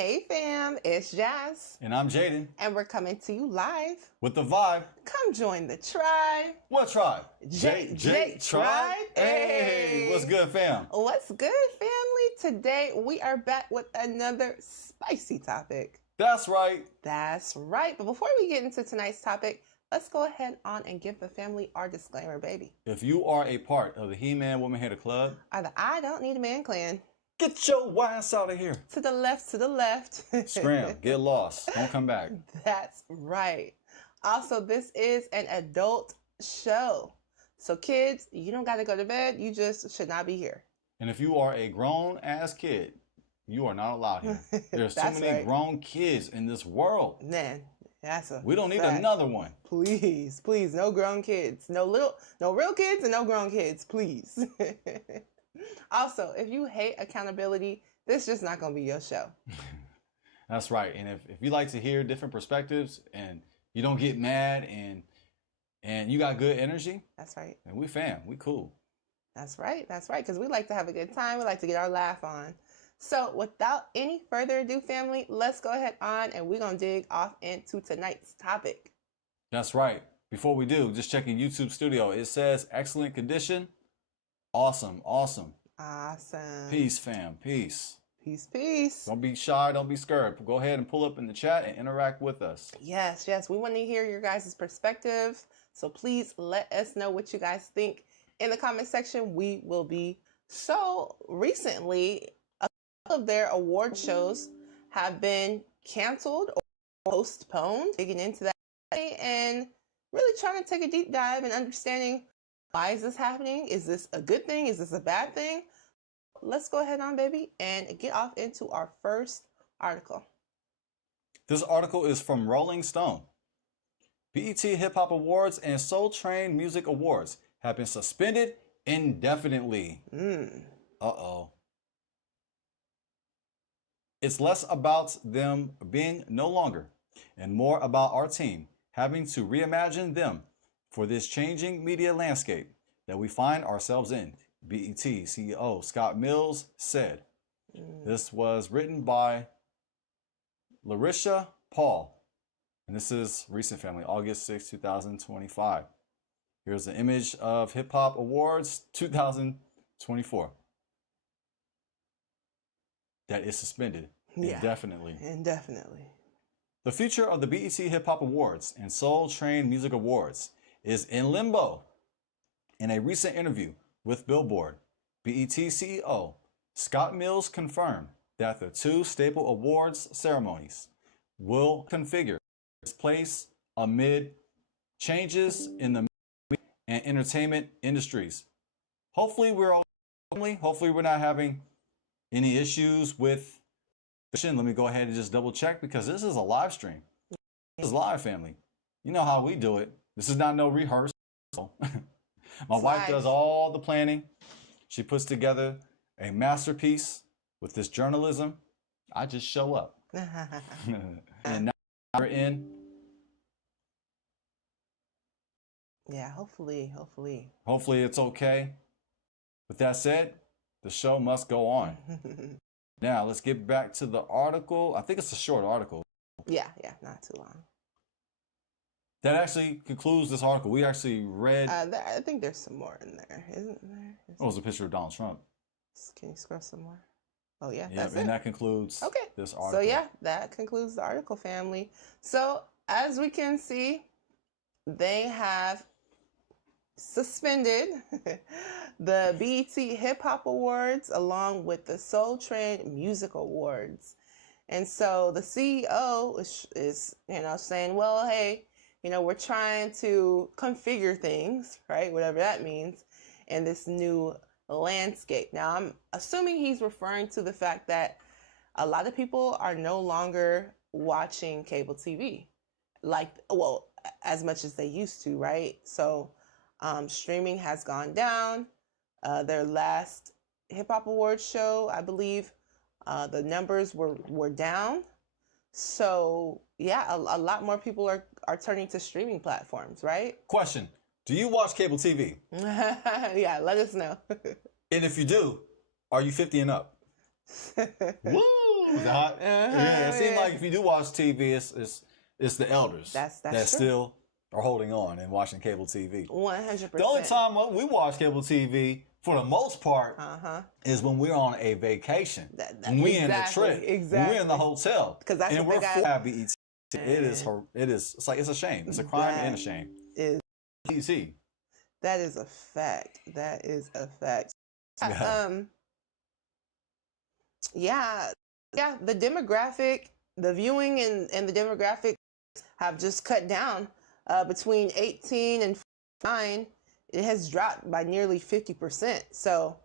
Hey fam, it's Jazz. And I'm Jaden. And we're coming to you live with the vibe. Come join the tribe. What tribe? J Tribe. Hey, what's good, fam? What's good, family? Today we are back with another spicy topic. That's right. That's right. But before we get into tonight's topic, let's go ahead on and give the family our disclaimer, baby. If you are a part of the He-Man Woman Hater Club, or the I Don't Need a Man clan, get your ass out of here. To the left, to the left. Scram, get lost. Don't come back. That's right. Also, this is an adult show. So kids, you don't got to go to bed. You just should not be here. And if you are a grown-ass kid, you are not allowed here. There's too many grown kids in this world. Man, that's a We don't need another one. Please, please, no grown kids. No real kids and no grown kids, please. Also, if you hate accountability, this is just not going to be your show. That's right. And if you like to hear different perspectives and you don't get mad and you got good energy. That's right. And we fam. We cool. That's right. That's right. Because we like to have a good time. We like to get our laugh on. So without any further ado, family, let's go ahead on and we're going to dig off into tonight's topic. That's right. Before we do, just checking YouTube Studio. It says excellent condition. Awesome. Awesome. Awesome. Peace, fam. Peace. Peace, peace. Don't be shy. Don't be scared. Go ahead and pull up in the chat and interact with us. Yes, yes. We want to hear your guys' perspective. So please let us know what you guys think in the comment section. We will be. So recently, a couple of their award shows have been canceled or postponed. Digging into that and really trying to take a deep dive and understanding why is this happening? Is this a good thing? Is this a bad thing? Let's go ahead on, baby, and get off into our first article. This article is from Rolling Stone. BET Hip Hop Awards and Soul Train Music Awards have been suspended indefinitely. Uh-oh. It's less about them being no longer and more about our team having to reimagine them for this changing media landscape that we find ourselves in, BET CEO Scott Mills said. This was written by Larisha Paul, and this is recent, family, August 6, 2025. Here's an image of Hip Hop Awards 2024 that is suspended indefinitely. Indefinitely. The future of the BET Hip Hop Awards and Soul Train Music Awards is in limbo. In a recent interview with Billboard, BET CEO Scott Mills confirmed that the two staple awards ceremonies will configure its place amid changes in the media and entertainment industries. Hopefully we're not having any issues with the. Let me go ahead and just double check because this is a live stream. This is live, family. You know how we do it. This is not no rehearsal. My wife does all the planning. She puts together a masterpiece with this journalism. I just show up. And now we're in. Yeah, hopefully. Hopefully it's okay. With that said, the show must go on. Now let's get back to the article. I think it's a short article. Yeah, not too long. That actually concludes this article. We actually read. I think there's some more in there, isn't there? Oh, it was a picture of Donald Trump. Can you scroll some more? Oh, yeah. Yeah, that's and it. that concludes this article. So, yeah, that concludes the article, family. So, as we can see, they have suspended the BET Hip Hop Awards along with the Soul Train Music Awards. And so the CEO is saying, well, hey, we're trying to configure things, right? Whatever that means, in this new landscape. Now, I'm assuming he's referring to the fact that a lot of people are no longer watching cable TV, as much as they used to, right? So streaming has gone down. Their last Hip Hop Awards show, I believe, the numbers were down. So, yeah, a lot more people are turning to streaming platforms, right? Question. Do you watch cable TV? Yeah, let us know. And if you do, are you 50 and up? Woo! Was it hot? Yeah, it seemed like if you do watch TV, it's the elders That's that true. still are holding on and watching cable TV. 100%. The only time we watch cable TV, for the most part, is when we're on a vacation. When we in the trip. When we're in the hotel. Because that's and what we're BET. It's a shame. It's a crime and a shame. Easy. That is a fact. That is a fact. Yeah. The demographic, the viewing and the demographic have just cut down. Between 18 and 9, it has dropped by nearly 50%. So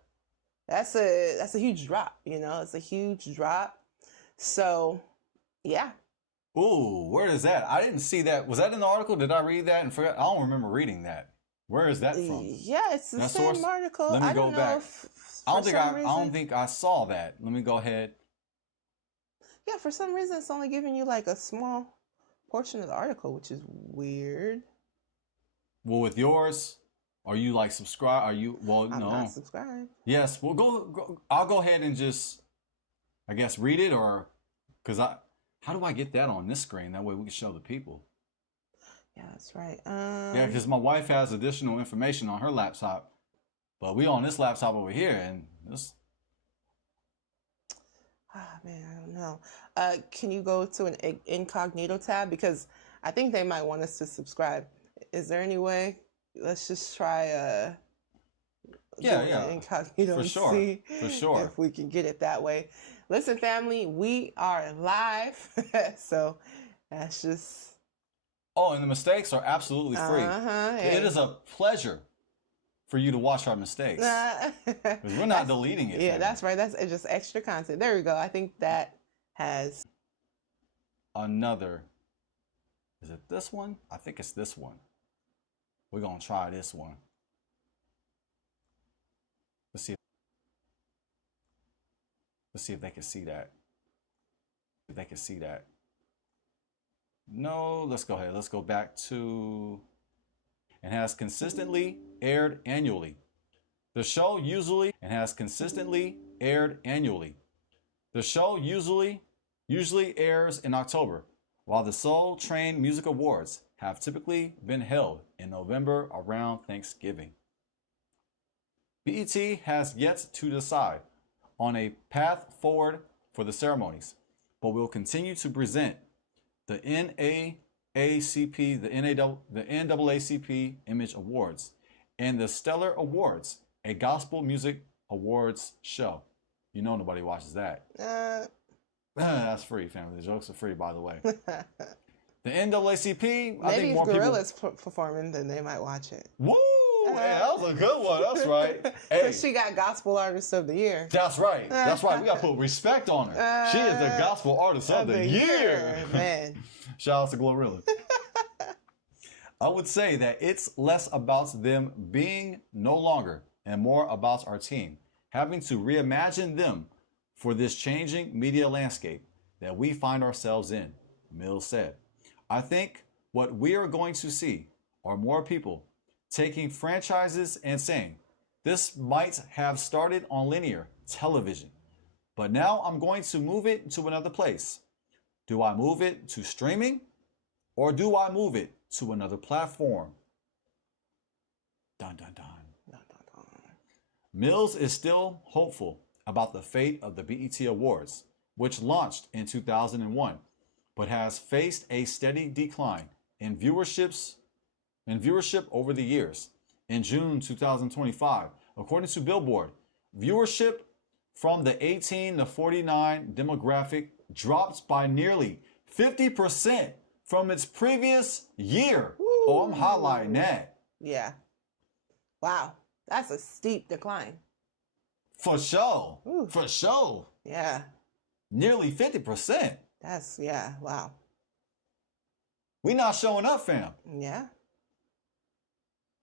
that's a huge drop. It's a huge drop. So yeah. Ooh, where is that? I didn't see that. Was that in the article? Did I read that and forget? I don't remember reading that. Where is that from? Yeah, it's the same article. Let me go back. I don't think I saw that. Let me go ahead. Yeah, for some reason it's only giving you like a small portion of the article, which is weird. Well, with yours, are you like subscribed? Are you I'm not subscribed. Yes. Well, go. I'll go ahead and just, I guess, read it, or because how do I get that on this screen? That way we can show the people. Yeah, that's right. Yeah, because my wife has additional information on her laptop, but we on this laptop over here, and this. Man, I don't know. Can you go to an incognito tab? Because I think they might want us to subscribe. Is there any way? Let's just try incognito for and sure. see For sure. if we can get it that way. Listen, family, we are live. So that's just... Oh, and the mistakes are absolutely free. It is a pleasure for you to watch our mistakes. Because we're not deleting it. Yeah, that's right. That's just extra content. There we go. I think that has... Another... Is it this one? I think it's this one. We're going to try this one. Let's see if they can see that. If they can see that. No, let's go ahead. Let's go back to... And has consistently aired annually. The show usually aired annually. The show usually airs in October, while the Soul Train Music Awards have typically been held in November around Thanksgiving. BET has yet to decide on a path forward for the ceremonies, but will continue to present the NAACP, the NAACP Image Awards, and the Stellar Awards, a gospel music awards show. You know nobody watches that. That's free, family. The jokes are free, by the way. The NAACP, maybe I think more people... if Gorilla's performing, then they might watch it. Woo! Hey, that was a good one. That's right. Hey. So she got Gospel Artist of the Year. That's right. That's right. We got to put respect on her. She is the Gospel Artist of the Year. Man. Shout out to Glorilla. I would say that it's less about them being no longer and more about our team having to reimagine them for this changing media landscape that we find ourselves in, Mills said. I think what we are going to see are more people taking franchises and saying, this might have started on linear television, but now I'm going to move it to another place. Do I move it to streaming, or do I move it to another platform? Dun, dun, dun. Dun, dun, dun. Mills is still hopeful about the fate of the BET Awards, which launched in 2001, but has faced a steady decline in viewership over the years. In June 2025, according to Billboard, viewership from the 18 to 49 demographic dropped by nearly 50% from its previous year. Woo. Oh, I'm highlighting that. Yeah. Wow. That's a steep decline. For sure. Ooh. For sure. Yeah. Nearly 50%. Yeah. Wow. We not showing up, fam. Yeah.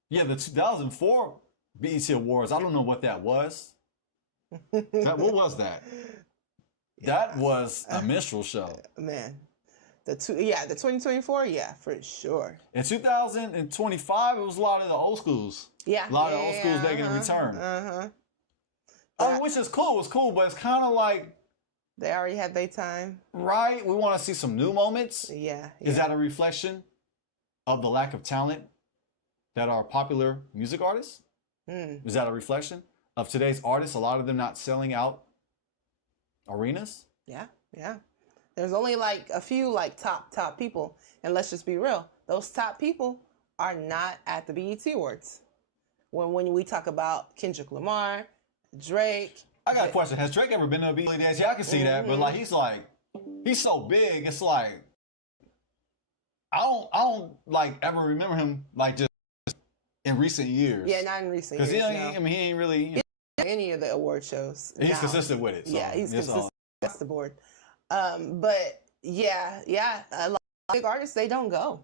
Yeah, the 2004 BET Awards, I don't know what that was. What was that? Yeah. That was a minstrel show. Man. The 2024, yeah, for sure. In 2025, it was a lot of the old schools. Yeah. A lot of old schools making a return. Which is cool. It's cool, but it's kind of like They already had their time. Right? We want to see some new moments. Yeah. Is that a reflection of the lack of talent that are popular music artists? Is that a reflection of today's artists? A lot of them not selling out arenas? Yeah. Yeah. There's only like a few like top people. And let's just be real. Those top people are not at the BET Awards. When we talk about Kendrick Lamar, Drake. I got a question. Has Drake ever been to a BET dance? Yeah, I can see that. But like he's so big, it's like I don't like ever remember him like just in recent years. Yeah, not in recent years. Because no. I mean, he ain't really any of the award shows. He's consistent with it. So yeah, he's consistent across the board. But yeah, a lot of big artists, they don't go.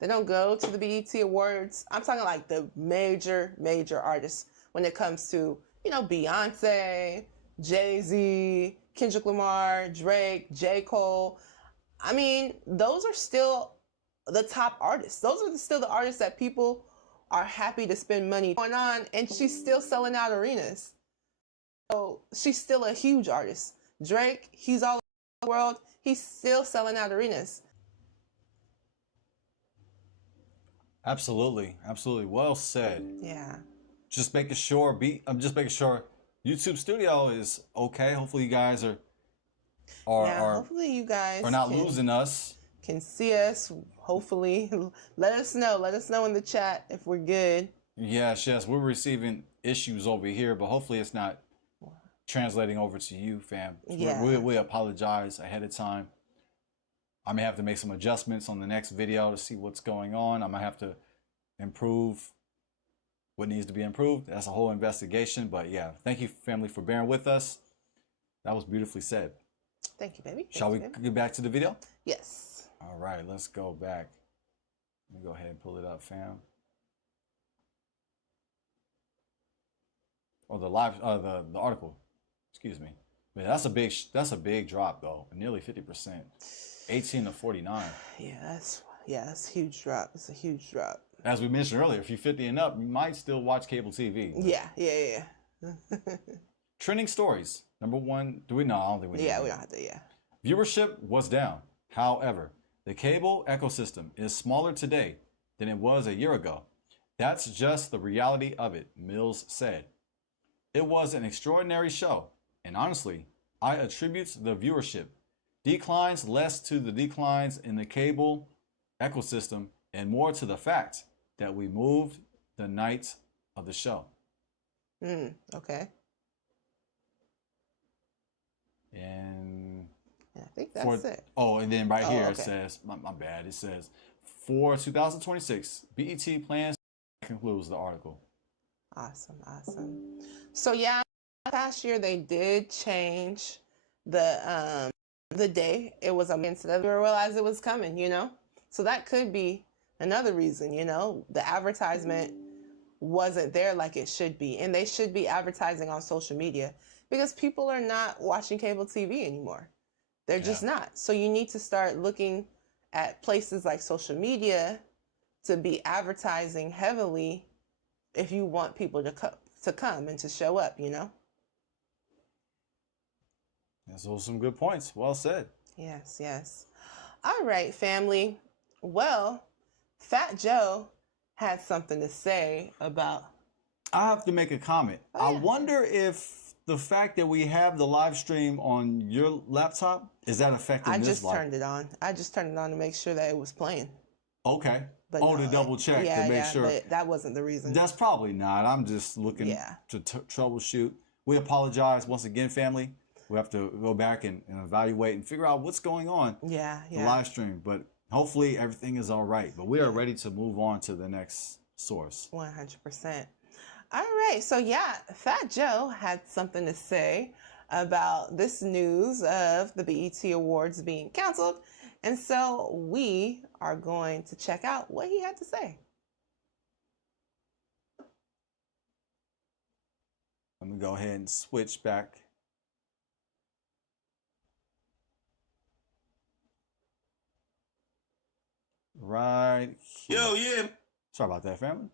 They don't go to the BET Awards. I'm talking like the major artists when it comes to, Beyonce, Jay-Z, Kendrick Lamar, Drake, J. Cole. I mean, those are still the top artists. Those are still the artists that people are happy to spend money on, and she's still selling out arenas. So she's still a huge artist. Drake, he's all over the world. He's still selling out arenas. Absolutely. Well said. Yeah. Just making sure YouTube Studio is okay. Hopefully you guys are hopefully you guys are not losing us. Can see us. Hopefully. Let us know. Let us know in the chat if we're good. Yes. We're receiving issues over here, but hopefully it's not translating over to you, fam. Yeah. We apologize ahead of time. I may have to make some adjustments on the next video to see what's going on. I might have to improve what needs to be improved. That's a whole investigation. But yeah, thank you, family, for bearing with us. That was beautifully said. Thank you, baby. Shall we get back to the video? Yes. All right, let's go back. Let me go ahead and pull it up, fam. Oh, the live, the article. Excuse me. Man, that's a big drop though. Nearly 50%. 18 to 49. Yeah, that's a huge drop. It's a huge drop. As we mentioned earlier, if you're 50 and up, you might still watch cable TV. Yeah. Trending stories. Number one, do we know? I don't think we know. Yeah, we don't have to, yeah. Viewership was down. However, the cable ecosystem is smaller today than it was a year ago. That's just the reality of it, Mills said. It was an extraordinary show, and honestly, I attribute the viewership declines less to the declines in the cable ecosystem and more to the fact that we moved the night of the show. Okay. And I think that's it. Oh, and then here it says, my bad, it says, for 2026, BET plans concludes the article. Awesome. So yeah, last year they did change the day. It was instead of we realized it was coming, So that could be another reason, the advertisement wasn't there like it should be. And they should be advertising on social media because people are not watching cable TV anymore. They're just not. So you need to start looking at places like social media to be advertising heavily if you want people to come and to show up, Those are some good points. Well said. Yes. All right, family. Well, Fat Joe had something to say about... I have to make a comment. I wonder if the fact that we have the live stream on your laptop, is that affecting this live? I just turned it on to make sure that it was playing. Okay. But to double check to make sure. But that wasn't the reason. That's probably not. I'm just looking to troubleshoot. We apologize once again, family. We have to go back and evaluate and figure out what's going on. The live stream. But hopefully everything is all right. But we are ready to move on to the next source. 100%. All right. So Fat Joe had something to say about this news of the BET Awards being canceled. And so we are going to check out what he had to say. Let me go ahead and switch back. Right here. Yo, yeah. Sorry about that, family.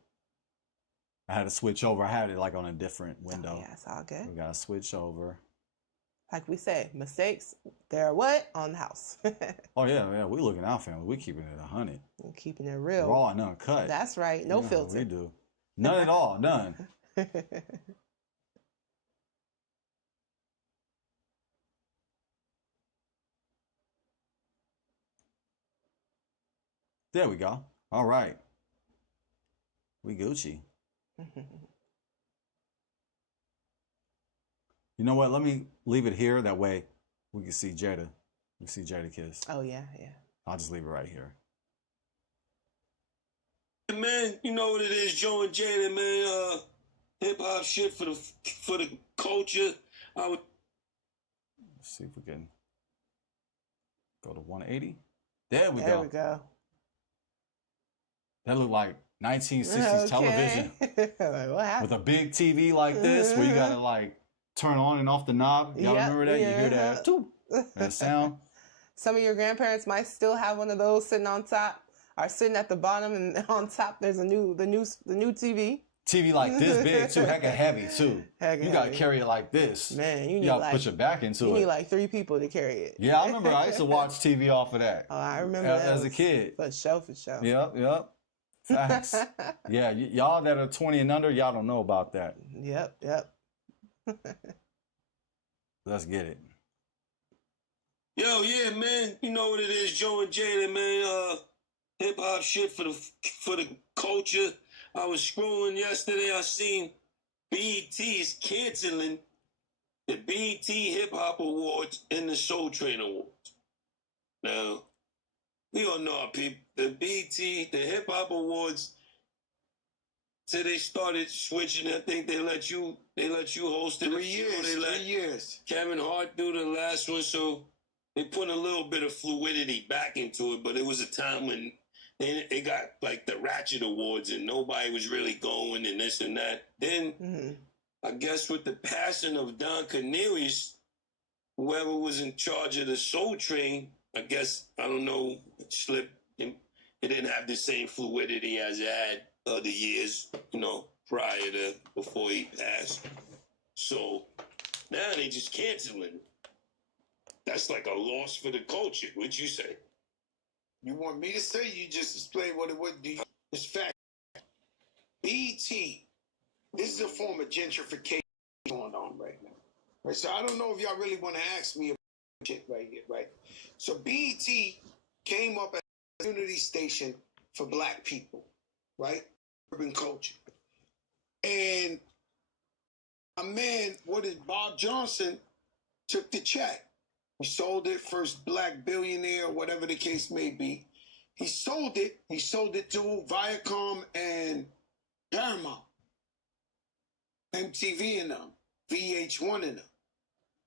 I had to switch over. I had it like on a different window. Oh, yeah, it's all good. We got to switch over. like we say, mistakes, they're what? On the house. Oh yeah, we looking out, family. We keeping it 100. And keeping it real. Raw and uncut. That's right. No filter. We do. None at all. None. There we go. All right. We Gucci. You know what? Let me leave it here. That way we can see Jada. We see Jada kiss. Oh, yeah. I'll just leave it right here. Man, you know what it is, Joe and Jada, man. Hip hop shit for the culture. Let's see if we can go to 180. There we go. That looked like 1960s television. Like, what happened? With a big TV like this, where you gotta like turn on and off the knob. Y'all remember that? Yeah. You hear that? That sound. Some of your grandparents might still have one of those sitting on top, or sitting at the bottom, and on top there's the new TV. TV like this big too, hecka heavy too. You gotta carry it like this. Man, you gotta like, put your back into it. You need like 3 people to carry it. Yeah, I remember I used to watch TV off of that. Oh, I remember as a kid. For sure. Yep. Facts. Yeah, y'all that are 20 and under, y'all don't know about that. Yep. Let's get it. Yo, yeah, man. You know what it is, Joe and Jada, man. Hip hop shit for the culture. I was scrolling yesterday. I seen BET is canceling the BET Hip Hop Awards and the Soul Train Awards. Now, we all know people. The BET, the Hip Hop Awards. So they started switching. I think they let you host it. 3 years. 3 years. Kevin Hart do the last one, so they put a little bit of fluidity back into it. But it was a time when they got like the Ratchet Awards and nobody was really going and this and that. Then I guess with the passing of Don Cornelius, whoever was in charge of the Soul Train, I guess, I don't know, it slipped. It didn't have the same fluidity as it had other years, before he passed. So now they just canceling it. That's like a loss for the culture. What'd you say? You want me to say? You just explain what it would do. It's fact. BET, this is a form of gentrification going on right now. Right? So I don't know if y'all really want to ask me about shit right here, right? So BET came up as a community station for black people, right? Urban culture. And a man, Bob Johnson, took the check. He sold it, first black billionaire, or whatever the case may be. He sold it to Viacom and Paramount, MTV and them, VH1 and them.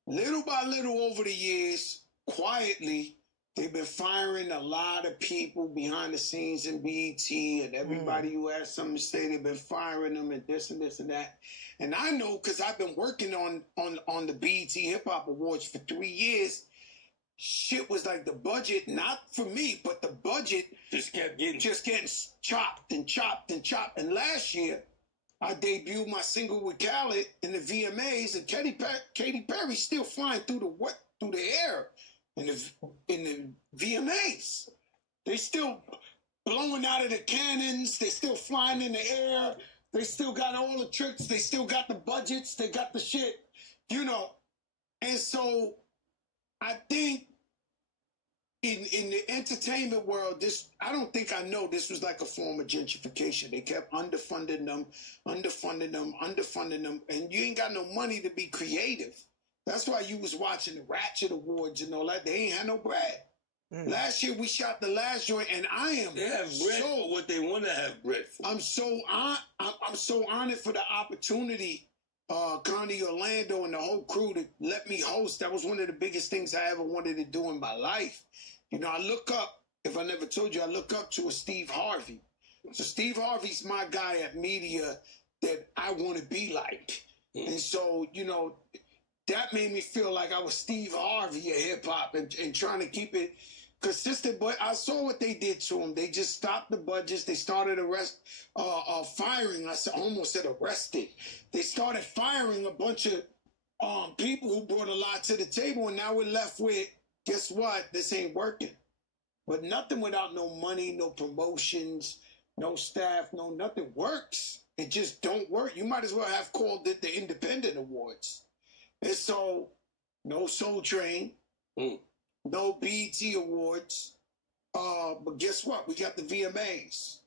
Little by little over the years, quietly, they've been firing a lot of people behind the scenes in BET, and everybody who has something to say, they've been firing them and this and that. And I know because I've been working on the BET Hip Hop Awards for 3 years. Shit was like the budget, not for me, but the budget just getting chopped and chopped and chopped. And last year, I debuted my single with Khaled in the VMAs, and Katy Perry still flying through the air in the VMAs. They still blowing out of the cannons. They still flying in the air. They still got all the tricks. They still got the budgets. They got the shit, And so I think in the entertainment world, I don't think I know this was like a form of gentrification. They kept underfunding them, and you ain't got no money to be creative. That's why you was watching the Ratchet Awards and all that. They ain't had no bread. Last year we shot the last joint, and they have bread for what they want to have bread for. I'm so honored for the opportunity, Connie Orlando and the whole crew to let me host. That was one of the biggest things I ever wanted to do in my life. I look up, if I never told you, I look up to a Steve Harvey. So Steve Harvey's my guy at media that I want to be like. And so, that made me feel like I was Steve Harvey of hip hop and trying to keep it consistent. But I saw what they did to him. They just stopped the budgets. They started firing. I almost said arrested. They started firing a bunch of people who brought a lot to the table, and now we're left with, guess what? This ain't working. But nothing without no money, no promotions, no staff, no nothing works. It just don't work. You might as well have called it the Independent Awards. And so, no Soul Train, no BET Awards. But guess what? We got the VMAs.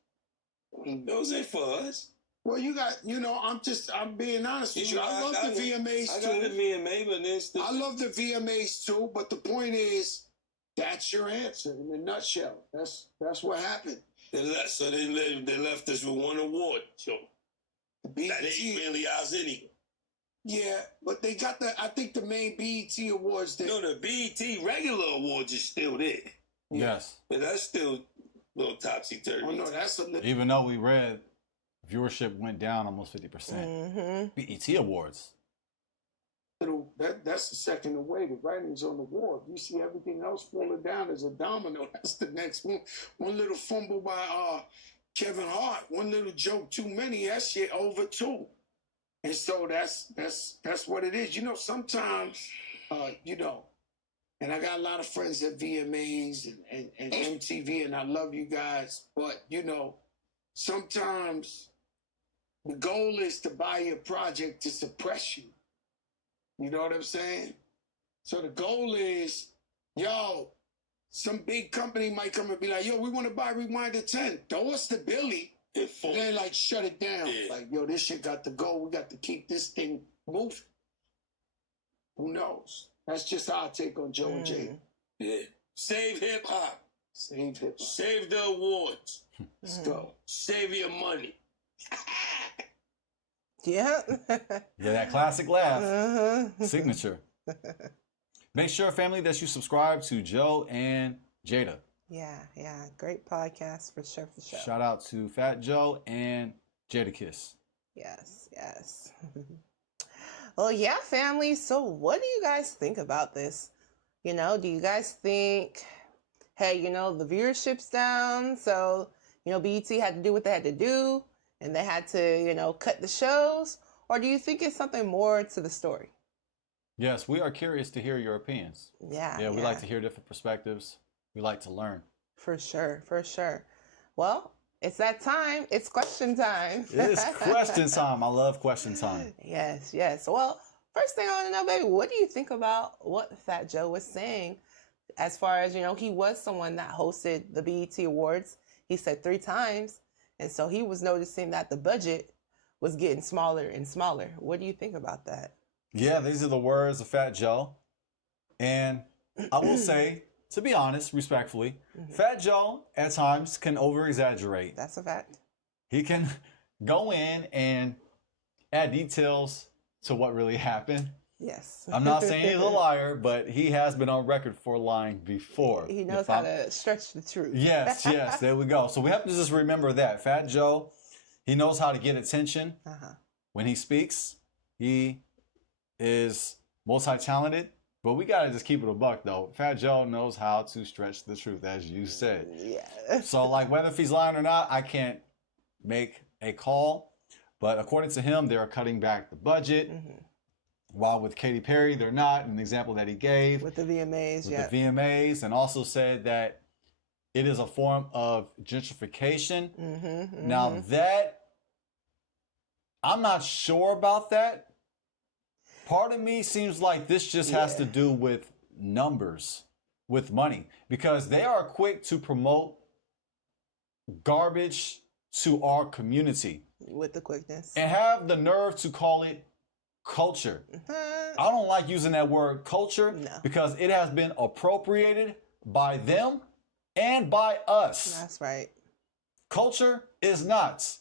Those ain't for us. Well, I'm being honest with you. I love the VMAs too. I got the VMA, but then still. I love the VMAs too, but the point is, that's your answer in a nutshell. That's what happened. They left us with one award. So that ain't really ours anyway. Yeah, but they got I think the main BET Awards. No, the BET regular awards is still there. Yes. But that's still a little topsy-turvy. Oh, no, that's a little... Even though we read viewership went down almost 50%. BET Awards. That's the second away. The writing's on the wall. You see everything else falling down as a domino. That's the next one. One little fumble by Kevin Hart. One little joke too many. That shit over too. And so that's what it is. Sometimes, and I got a lot of friends at VMAs and MTV, and I love you guys. But, sometimes the goal is to buy your project to suppress you. You know what I'm saying? So the goal is, some big company might come and be like, we want to buy Rewind to 10. Throw us the Billy. And then, shut it down. Yeah. This shit got to go. We got to keep this thing moving. Who knows? That's just our take on Joe and Jay. Yeah. Save hip-hop. Save hip-hop. Save the awards. Let's go. Save your money. Yeah. Yeah, that classic laugh. Signature. Make sure, family, that you subscribe to Joe and Jada. Yeah. Great podcast for sure. Shout out to Fat Joe and Jada Kiss. Yes. Well, yeah, family. So what do you guys think about this? Do you guys think, hey, the viewership's down, so, BET had to do what they had to do, and they had to, cut the shows? Or do you think it's something more to the story? Yes, we are curious to hear your opinions. Yeah. We like to hear different perspectives. We like to learn. For sure. Well, it's that time. It's question time. It is question time. I love question time. Yes. Well, first thing I want to know, baby, what do you think about what Fat Joe was saying? As far as, he was someone that hosted the BET Awards, he said 3 times. And so he was noticing that the budget was getting smaller and smaller. What do you think about that? Yeah, these are the words of Fat Joe. And I will say, to be honest, respectfully, Fat Joe at times can over-exaggerate. That's a fact. He can go in and add details to what really happened. Yes. I'm not saying he's a liar, but he has been on record for lying before. He knows how to stretch the truth. Yes, there we go. So we have to just remember that. Fat Joe, he knows how to get attention when he speaks. He is multi-talented, but we got to just keep it a buck, though. Fat Joe knows how to stretch the truth, as you said. Yeah. So, whether if he's lying or not, I can't make a call. But according to him, they're cutting back the budget. While with Katy Perry, they're not. An example that he gave. With the VMAs, the VMAs, and also said that it is a form of gentrification. Now that, I'm not sure about that. Part of me seems like this just has to do with numbers, with money, because they are quick to promote garbage to our community. With the quickness. And have the nerve to call it culture. I don't like using that word culture because it has been appropriated by them and by us. That's right. Culture is not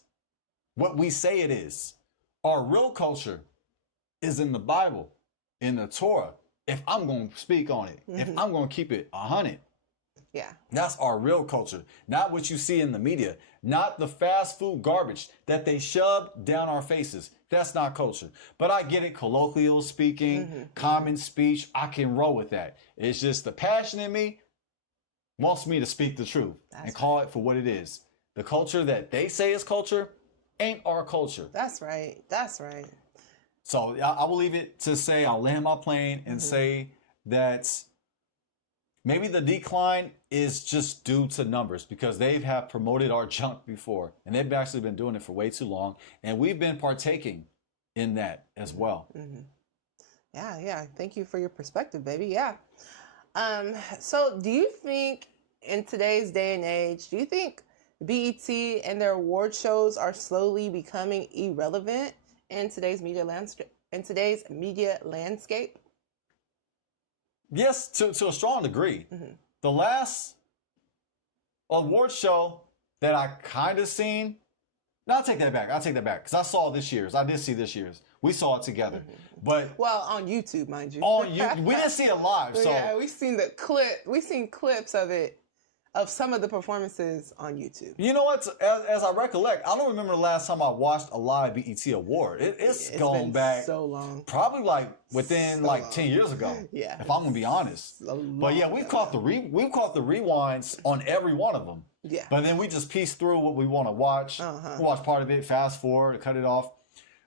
what we say it is. Our real culture is in the Bible, in the Torah. If I'm going to speak on it, if I'm going to keep it 100. Yeah. That's our real culture. Not what you see in the media. Not the fast food garbage that they shove down our faces. That's not culture. But I get it, colloquial speaking, common speech. I can roll with that. It's just the passion in me wants me to speak the truth and call it for what it is. The culture that they say is culture ain't our culture. That's right. So I will leave it to say, I'll land my plane and say that maybe the decline is just due to numbers because they have promoted our junk before and they've actually been doing it for way too long. And we've been partaking in that as well. Yeah, yeah. Thank you for your perspective, baby. Yeah. So do you think in today's day and age, do you think BET and their award shows are slowly becoming irrelevant in today's media landscape? Yes, to a strong degree. The last award show that I kind of seen, no, I'll take that back. Because I saw this year's. I did see this year's. We saw it together. But well, on YouTube, mind you. We didn't see it live. So yeah, we've seen the clip. We've seen clips of it, of some of the performances on YouTube. You know what? As I recollect, I don't remember the last time I watched a live BET award. It's gone back so long. Probably like within 10 years ago. Yeah. If I'm gonna be honest. But yeah, we've caught the rewinds on every one of them. Yeah. But then we just piece through what we want to watch. We watch part of it, fast forward, cut it off.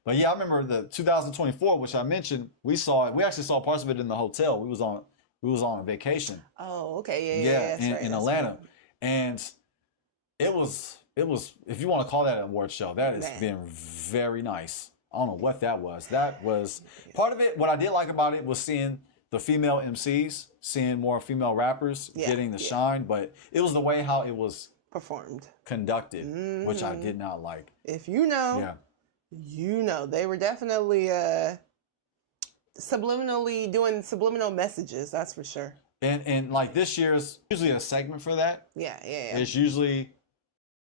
But yeah, I remember the 2024, which I mentioned. We saw it. We actually saw parts of it in the hotel. We was on a vacation. Oh, okay, yeah, in Atlanta, and it was if you want to call that an award show, that has been very nice. I don't know what that was. That was part of it. What I did like about it was seeing the female MCs, seeing more female rappers getting the shine, but it was the way how it was performed, conducted, which I did not like. If you know, you know, they were definitely subliminally doing subliminal messages, that's for sure. And like this year's usually a segment for that. Yeah. It's usually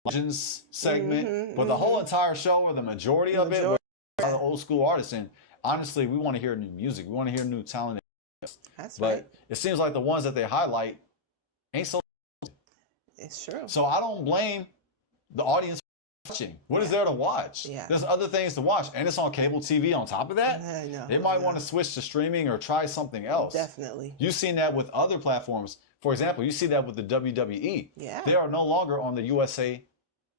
Legends segment, but the whole entire show or the majority of it was the old school artists. And honestly, we want to hear new music. We want to hear new talent. That's right. But it seems like the ones that they highlight ain't so. It's true. So I don't blame the audience watching. What is there to watch? There's other things to watch, and it's on cable TV on top of that. They might want to switch to streaming or try something else. Definitely. You've seen that with other platforms. For example, you see that with the WWE. Yeah. They are no longer on the USA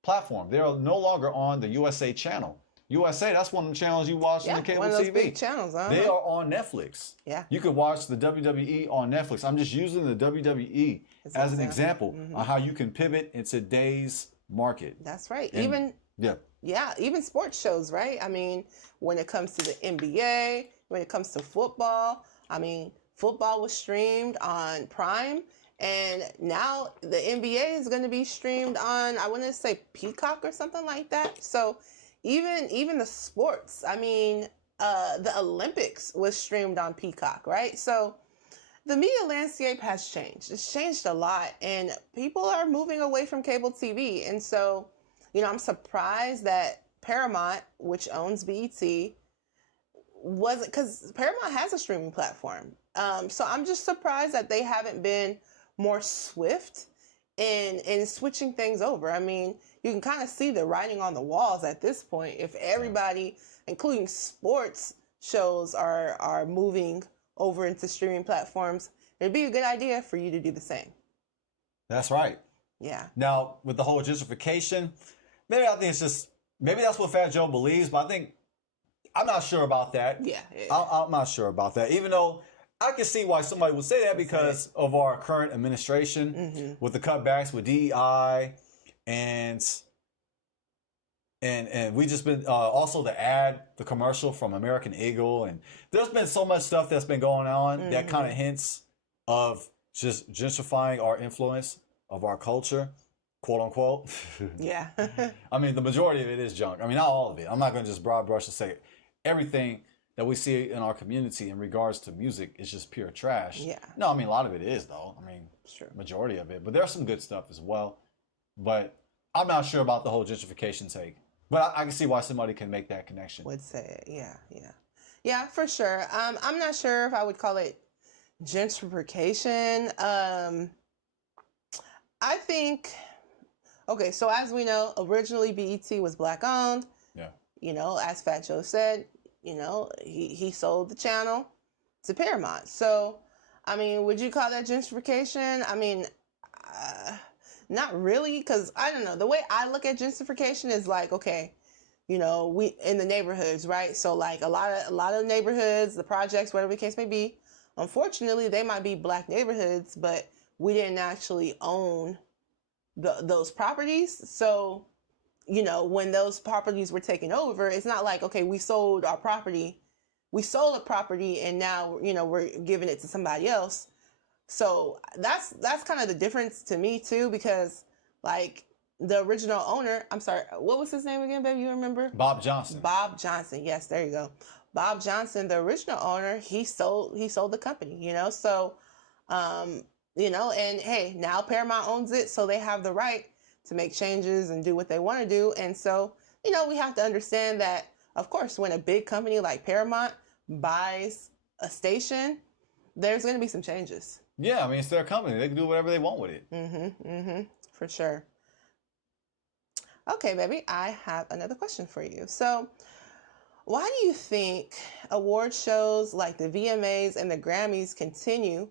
platform. They are no longer on the USA channel. USA, that's one of the channels you watch on the cable one of those TV. big channels, They are on Netflix. Yeah. You could watch the WWE on Netflix. I'm just using the WWE as an example on how you can pivot in today's market. That's right. And, even sports shows, right? I mean, when it comes to the NBA, when it comes to football, I mean, football was streamed on Prime, and now the NBA is going to be streamed on, I want to say Peacock or something like that. So even the sports, I mean, the Olympics was streamed on Peacock, right? So the media landscape has changed. It's changed a lot, and people are moving away from cable TV. And so, you know, I'm surprised that Paramount, which owns BET, wasn't, because Paramount has a streaming platform. So I'm just surprised that they haven't been more swift in switching things over. I mean, you can kind of see the writing on the walls at this point. If everybody, including sports shows, are moving over into streaming platforms, it'd be a good idea for you to do the same. That's right. Yeah. Now, with the whole gentrification, maybe I think it's just, maybe that's what Fat Joe believes, but I think, I'm not sure about that. Yeah. I'm not sure about that, even though I can see why somebody would say that because of our current administration with the cutbacks with DEI and we just been also the commercial from American Eagle, and there's been so much stuff that's been going on that kind of hints of just gentrifying our influence of our culture, quote unquote. Yeah. I mean, the majority of it is junk. I mean, not all of it. I'm not going to just broad brush and say everything that we see in our community in regards to music is just pure trash. Yeah. No, I mean, a lot of it is, though. I mean, Sure. majority of it. But there's some good stuff as well. But I'm not sure about the whole gentrification take. But I can see why somebody can make that connection. Would say it. Yeah. Yeah, for sure. I'm not sure if I would call it gentrification. I think, okay, so as we know, originally BET was black owned. Yeah. You know, as Fat Joe said, you know, he sold the channel to Paramount. So, I mean, would you call that gentrification? I mean, not really, because I don't know. The way I look at gentrification is like, okay, you know, we in the neighborhoods, right? So like a lot of neighborhoods, the projects, whatever the case may be, unfortunately, they might be black neighborhoods, but we didn't actually own those properties. So, you know, when those properties were taken over, it's not like, okay, we sold a property and now, you know, we're giving it to somebody else. So that's kind of the difference to me too, because like the original owner, I'm sorry, what was his name again, baby? You remember? Bob Johnson. Bob Johnson. Yes, there you go. Bob Johnson, the original owner, he sold the company, you know? So, you know, and hey, now Paramount owns it, so they have the right to make changes and do what they want to do. And so, you know, we have to understand that, of course, when a big company like Paramount buys a station, there's going to be some changes. Yeah, I mean, it's their company. They can do whatever they want with it. For sure. Okay, baby, I have another question for you. So, why do you think award shows like the VMAs and the Grammys continue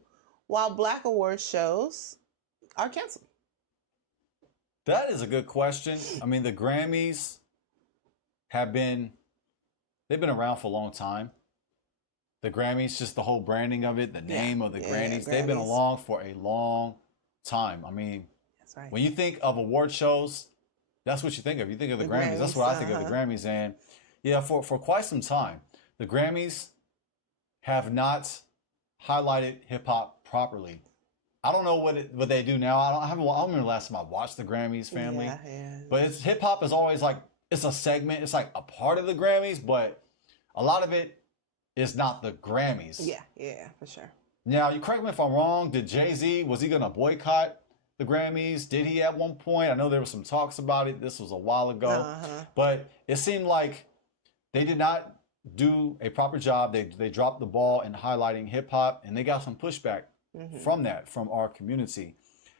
while Black award shows are canceled? That is a good question. I mean, the Grammys they've been around for a long time. The Grammys, just the whole branding of it, the name of the Grammys, they've been along for a long time. I mean, that's right. When you think of award shows, that's what you think of. You think of the Grammys. That's what I think of the Grammys. And yeah, for quite some time, the Grammys have not highlighted hip hop properly. I don't know what they do now. I don't remember the last time I watched the Grammys, family. Yeah. But hip hop is always like, it's a segment. It's like a part of the Grammys, but a lot of it is not the Grammys. Yeah, for sure. Now, you correct me if I'm wrong. Did Jay-Z, was he going to boycott the Grammys? Did he at one point? I know there were some talks about it. This was a while ago. But it seemed like they did not do a proper job. They dropped the ball in highlighting hip hop, and they got some pushback from our community.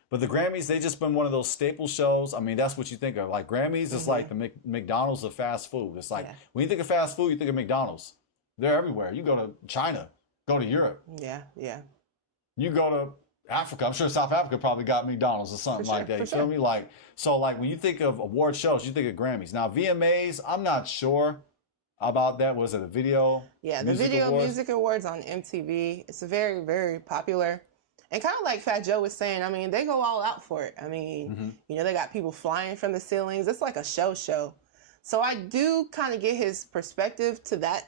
But the Grammys, they just been one of those staple shows. I mean, that's what you think of. Like Grammys is like the McDonald's of fast food. It's like when you think of fast food, you think of McDonald's. They're everywhere. You go to China, go to Europe. Yeah. You go to Africa. I'm sure South Africa probably got McDonald's or something like that. You feel me? Like, so like when you think of award shows, you think of Grammys. Now VMAs, I'm not sure about that. Was it a video? Yeah, the Video Music Awards on MTV. It's very, very popular. And kind of like Fat Joe was saying, I mean, they go all out for it. I mean, you know, they got people flying from the ceilings. It's like a show. So I do kind of get his perspective to that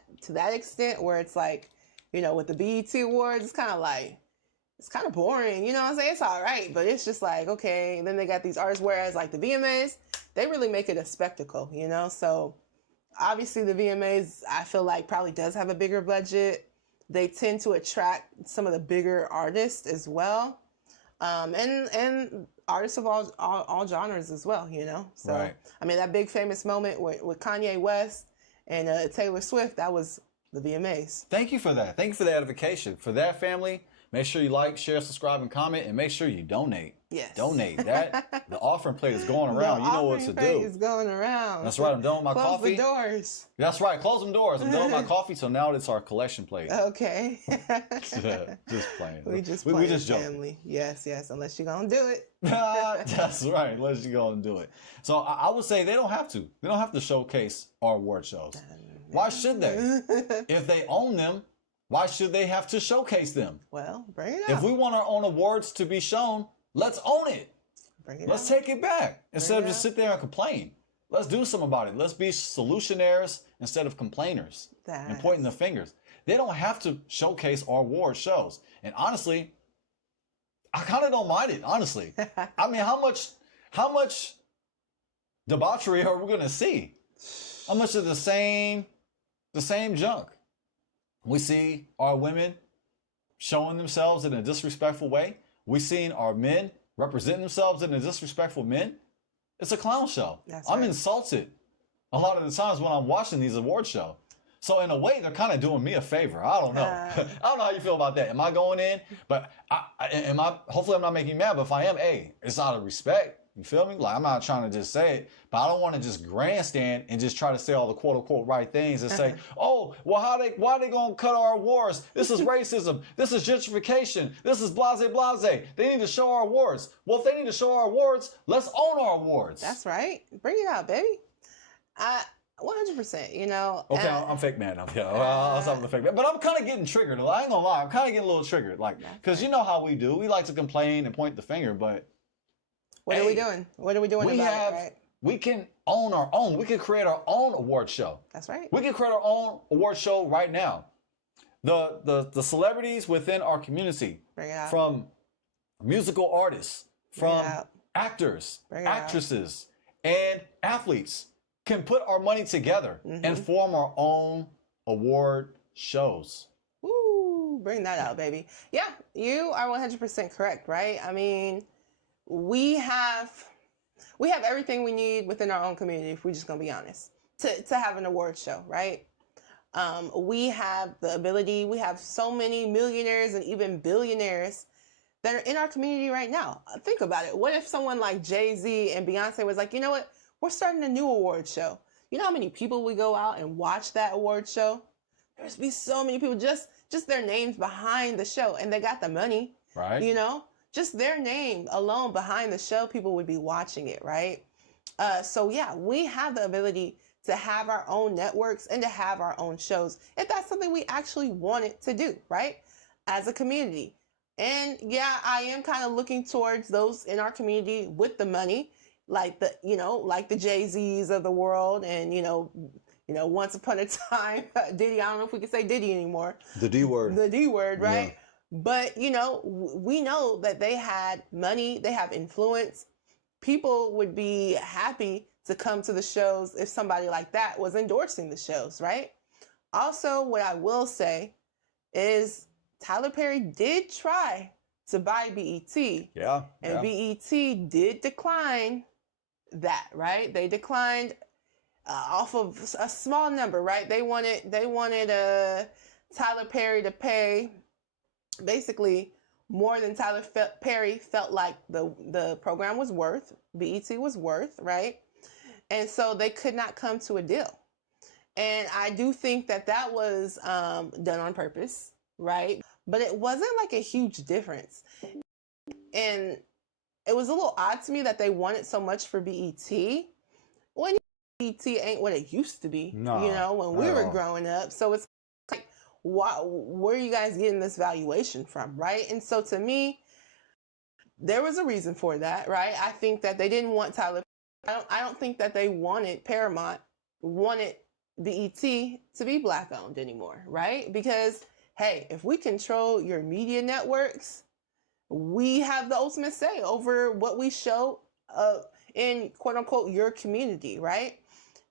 extent, where it's like, you know, with the BET Awards, it's kind of boring. You know what I'm saying? It's all right, but it's just like, okay. And then they got these artists, whereas like the VMAs, they really make it a spectacle, you know? So obviously the VMAs, I feel like probably does have a bigger budget. They tend to attract some of the bigger artists as well. And artists of all genres as well, you know? So, right. I mean, that big famous moment with Kanye West and Taylor Swift, that was the VMAs. Thank you for that. Thank you for the edification. For that, family, make sure you like, share, subscribe, and comment, and make sure you donate. Yes. Donate. That the offering plate is going around. You know what to do. The offering plate is going around. That's right. I'm done with my coffee. Close the doors. That's right. Close them doors. I'm done with my coffee, so now it's our collection plate. Okay. Just playing. We just joking. Family. Yes. Unless you're going to do it. That's right. Unless you're going to do it. So I would say they don't have to. They don't have to showcase our award shows. Why should they? If they own them, why should they have to showcase them? Well, bring it out. If we want our own awards to be shown, let's own it. Let's take it back instead of just sit there and complain. Let's do something about it. Let's be solutionaires instead of complainers and pointing the fingers. They don't have to showcase our award shows. And honestly, I kind of don't mind it, honestly. I mean, how much debauchery are we going to see? How much of the same junk? We see our women showing themselves in a disrespectful way. We seen our men represent themselves in a disrespectful men. It's a clown show. I'm insulted a lot of the times when I'm watching these award shows. So in a way, they're kind of doing me a favor. I don't know. I don't know how you feel about that. Am I going in? But hopefully I'm not making you mad, but if I am, it's out of respect. You feel me? Like, I'm not trying to just say it, but I don't want to just grandstand and just try to say all the quote unquote right things and say, oh, well, why are they going to cut our awards? This is racism. This is gentrification. This is blase blase. They need to show our awards. Well, if they need to show our awards, let's own our awards. That's right. Bring it out, baby. 100%. 100%, you know. Okay, I'm fake man. I'll stop with the fake man. But I'm kind of getting triggered. I ain't gonna lie. I'm kind of getting a little triggered. Like, because you know how we do. We like to complain and point the finger, but what are we doing? What are we doing about it, right? We can own our own. We can create our own award show. That's right. We can create our own award show right now. The celebrities within our community, from musical artists, from actors, actresses, and athletes, can put our money together and form our own award shows. Ooh, bring that out, baby. Yeah, you are 100% correct, right? I mean, we have everything we need within our own community, if we're just gonna be honest, to have an award show, right? We have the ability, we have so many millionaires and even billionaires that are in our community right now. Think about it. What if someone like Jay-Z and Beyonce was like, you know what? We're starting a new award show. You know how many people would go out and watch that award show? There's be so many people, just their names behind the show, and they got the money, right? You know, just their name alone behind the show, people would be watching it, right? So yeah, we have the ability to have our own networks and to have our own shows, if that's something we actually wanted to do, right? As a community. And yeah, I am kind of looking towards those in our community with the money, like the Jay-Z's of the world, and you know, once upon a time, Diddy. I don't know if we can say Diddy anymore. The D word. The D word, right? Yeah. But you know, we know that they had money, they have influence. People would be happy to come to the shows if somebody like that was endorsing the shows, right? Also, what I will say is Tyler Perry did try to buy BET. Yeah. And BET did decline that, right? They declined off of a small number, right? They wanted Tyler Perry to pay basically more than Tyler Perry felt like the program was worth, BET was worth, right? And so they could not come to a deal. And I do think that was done on purpose, right? But it wasn't like a huge difference. And it was a little odd to me that they wanted so much for BET when BET ain't what it used to be, when we were growing up. So it's like, where are you guys getting this valuation from, right? And so to me, there was a reason for that, right? I think that they didn't want Tyler. I don't think that they Paramount wanted BET to be Black owned anymore, right? Because, hey, if we control your media networks, we have the ultimate say over what we show in quote unquote your community, right?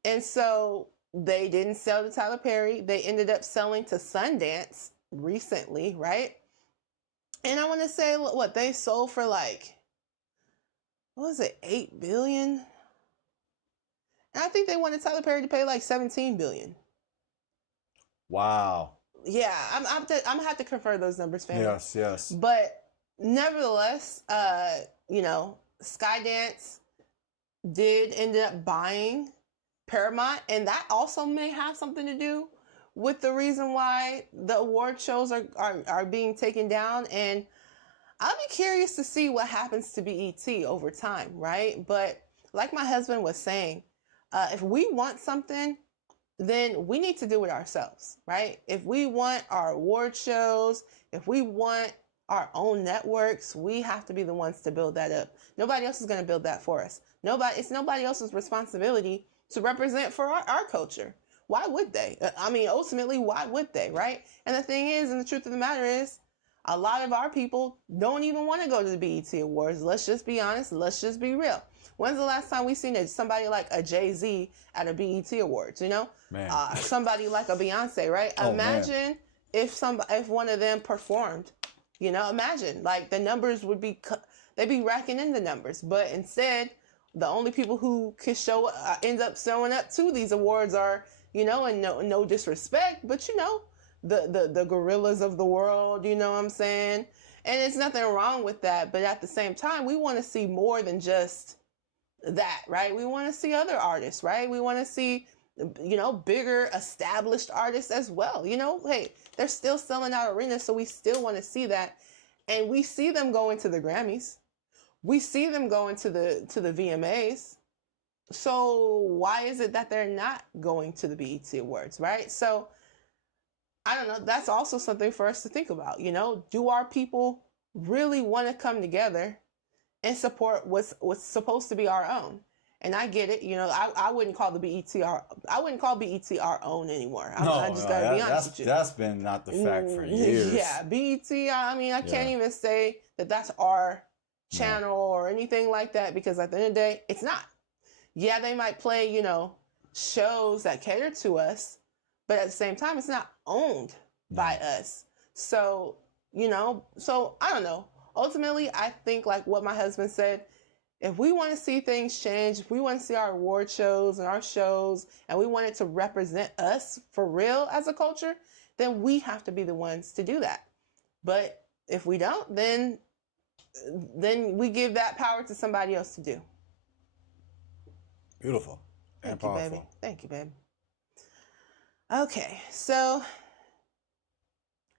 And so they didn't sell to Tyler Perry. They ended up selling to Sundance recently, right? And I want to say what they sold for, like, what was it, $8 billion? And I think they wanted Tyler Perry to pay like $17 billion. Wow. Yeah, I'm gonna have to confirm those numbers, fam. Yes. But nevertheless, Skydance did end up buying Paramount, and that also may have something to do with the reason why the award shows are being taken down. And I'll be curious to see what happens to BET over time, right? But like my husband was saying, if we want something, then we need to do it ourselves, right? If we want our award shows, if we want our own networks, we have to be the ones to build that up. Nobody else is going to build that for us. It's nobody else's responsibility to represent for our culture. Why would they? I mean, ultimately, why would they, right? And the thing is, and the truth of the matter is, a lot of our people don't even want to go to the BET Awards. Let's just be honest. Let's just be real. When's the last time we seen somebody like a Jay-Z at a BET Awards, somebody like a Beyonce, right? Oh, imagine if one of them performed, imagine, like, the numbers would be, they'd be racking in the numbers. But instead, the only people who could end up showing up to these awards are, and no disrespect, but the gorillas of the world, you know what I'm saying? And there's nothing wrong with that. But at the same time, we want to see more than just that, right? We want to see other artists, right? We want to see, bigger established artists as well. Hey, they're still selling out arenas, so we still want to see that. And we see them going to the Grammys. We see them going to the VMAs. So why is it that they're not going to the BET Awards, right? So I don't know. That's also something for us to think about. Do our people really want to come together and support what's supposed to be our own? And I get it. I wouldn't call the BET I wouldn't call BET our own anymore. I just gotta be honest with you. That's been not the fact for years. Yeah, BET. I mean, I can't even say that that's our channel or anything like that, because at the end of the day, it's not. Yeah, they might play, shows that cater to us, but at the same time, it's not owned by us. So, so I don't know. Ultimately, I think like what my husband said, if we want to see things change, if we want to see our award shows and our shows, and we want it to represent us for real as a culture, then we have to be the ones to do that. But if we don't, then we give that power to somebody else to do. Beautiful. And Thank you, powerful. baby. Thank you, baby. Okay, so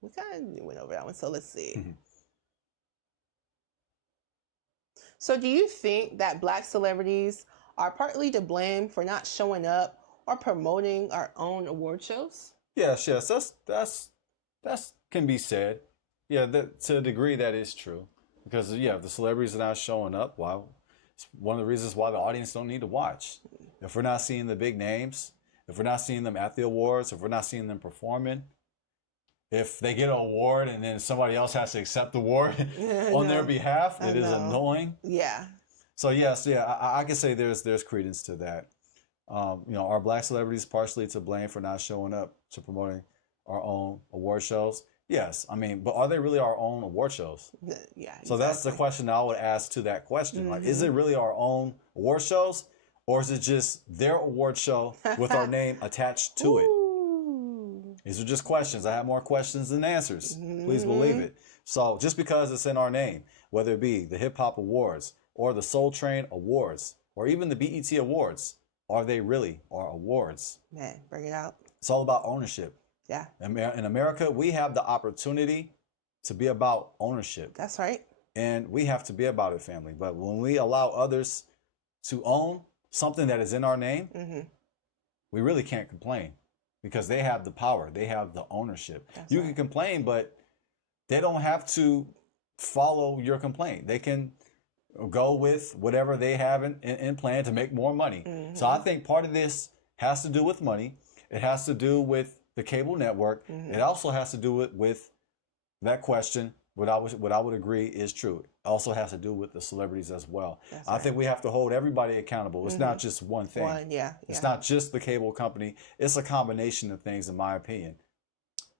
we kind of went over that one. So let's see. So do you think that Black celebrities are partly to blame for not showing up or promoting our own award shows? Yes, that's can be said. Yeah, to a degree that is true. Because if the celebrities are not showing up, well, it's one of the reasons why the audience don't need to watch. If we're not seeing the big names, if we're not seeing them at the awards, if we're not seeing them performing, if they get an award and then somebody else has to accept the award on their behalf, it is annoying. Yeah. So yes, I can say there's credence to that. Are Black celebrities partially to blame for not showing up to promoting our own award shows? Yes, I mean, but are they really our own award shows? Yeah. Exactly. So that's the question I would ask to that question. Like, is it really our own award shows, or is it just their award show with our name attached to it? These are just questions. I have more questions than answers. Please believe it. So just because it's in our name, whether it be the Hip Hop Awards or the Soul Train Awards or even the BET Awards, are they really our awards? Man, bring it out. It's all about ownership. Yeah. In America, we have the opportunity to be about ownership. That's right. And we have to be about it, family. But when we allow others to own something that is in our name, we really can't complain because they have the power. They have the ownership. You can complain, but they don't have to follow your complaint. They can go with whatever they have in plan to make more money. So I think part of this has to do with money. It has to do with the cable network. It also has to do with that question. What I would agree is true. It also has to do with the celebrities as well. I think we have to hold everybody accountable. It's not just one thing. It's not just the cable company. It's a combination of things, in my opinion.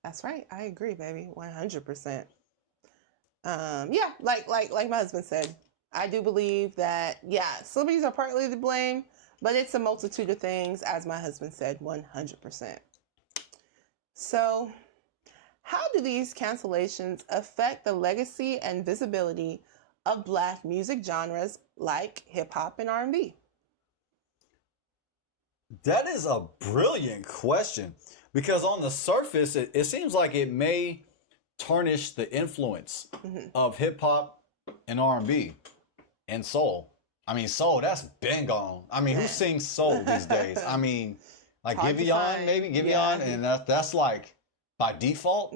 That's right. I agree, baby. 100%. Like my husband said, I do believe that, celebrities are partly to blame, but it's a multitude of things, as my husband said, 100%. So, how do these cancellations affect the legacy and visibility of Black music genres like hip hop and R&B? That is a brilliant question, because on the surface, it seems like it may tarnish the influence of hip hop and R&B and soul. I mean, soul, that's been gone. I mean, who sings soul these days? I mean, like Giveon, maybe Giveon, and that's like by default.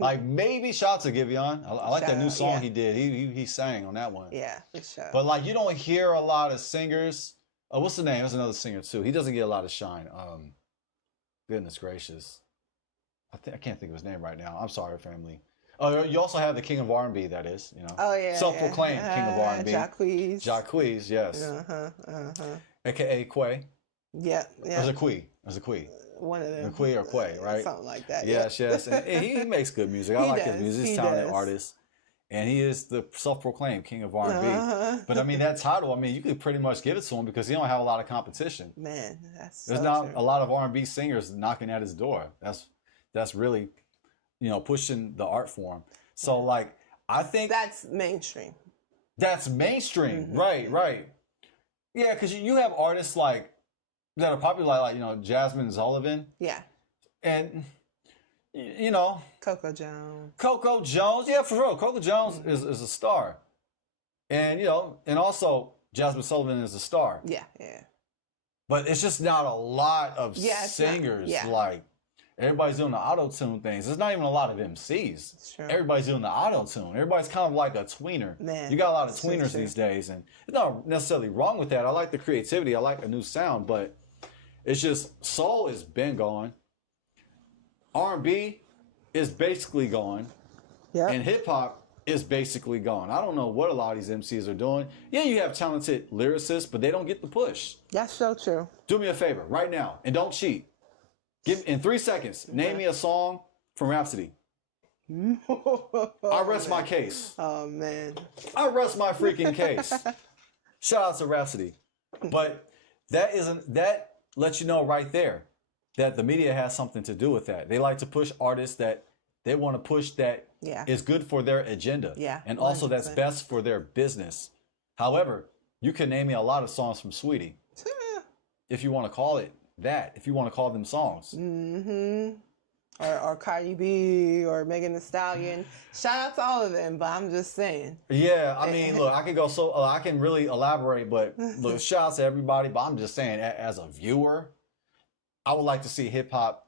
Like maybe shout to Giveon. I like that new song he did. He sang on that one. Yeah, for sure. But like you don't hear a lot of singers. Oh, what's the name? There's another singer too. He doesn't get a lot of shine. Goodness gracious, I can't think of his name right now. I'm sorry, family. Oh, you also have the king of R&B. That is, self-proclaimed king of R&B. Jacquees, yes. AKA Quay. Yeah. There's a Quay. One of them. Quay or Quay, right? Something like that. Yes. And he makes good music. I like his music. He's a talented artist. And he is the self-proclaimed king of R&B. But I mean, that title, I mean, you could pretty much give it to him because he don't have a lot of competition. Man, there's not a lot of R&B singers knocking at his door. That's really, pushing the art form. So like, I think that's mainstream. That's mainstream, right? Yeah, because you have artists like that are popular, like Jasmine Sullivan. Yeah. And Coco Jones. Yeah, for real. Coco Jones is a star. And and also Jasmine Sullivan is a star. Yeah, yeah. But it's just not a lot of singers. Yeah. Like, everybody's doing the auto-tune things. There's not even a lot of MCs. It's true. Everybody's doing the auto-tune. Everybody's kind of like a tweener. Man, you got a lot of it's true, tweeners true. these days, and it's not necessarily wrong with that. I like the creativity. I like a new sound, but it's just soul has been gone. R&B is basically gone. Yeah. And hip-hop is basically gone. I don't know what a lot of these MCs are doing. Yeah, you have talented lyricists, but they don't get the push. That's so true. Do me a favor right now, and don't cheat. Give in 3 seconds. Name me a song from Rhapsody. I rest my case. Oh man. I rest my freaking case. Shout out to Rhapsody. But that lets you know right there that the media has something to do with that. They like to push artists that they want to push that is good for their agenda. Yeah. And also 100%. that's best for their business. However, you can name me a lot of songs from Sweetie. If you want to call it that. If you want to call them songs. Mm-hmm. Or Cardi B or Megan Thee Stallion. Shout out to all of them, but I'm just saying. Yeah, I mean, look, I can go I can really elaborate, but look, shout out to everybody. But I'm just saying, as a viewer, I would like to see hip hop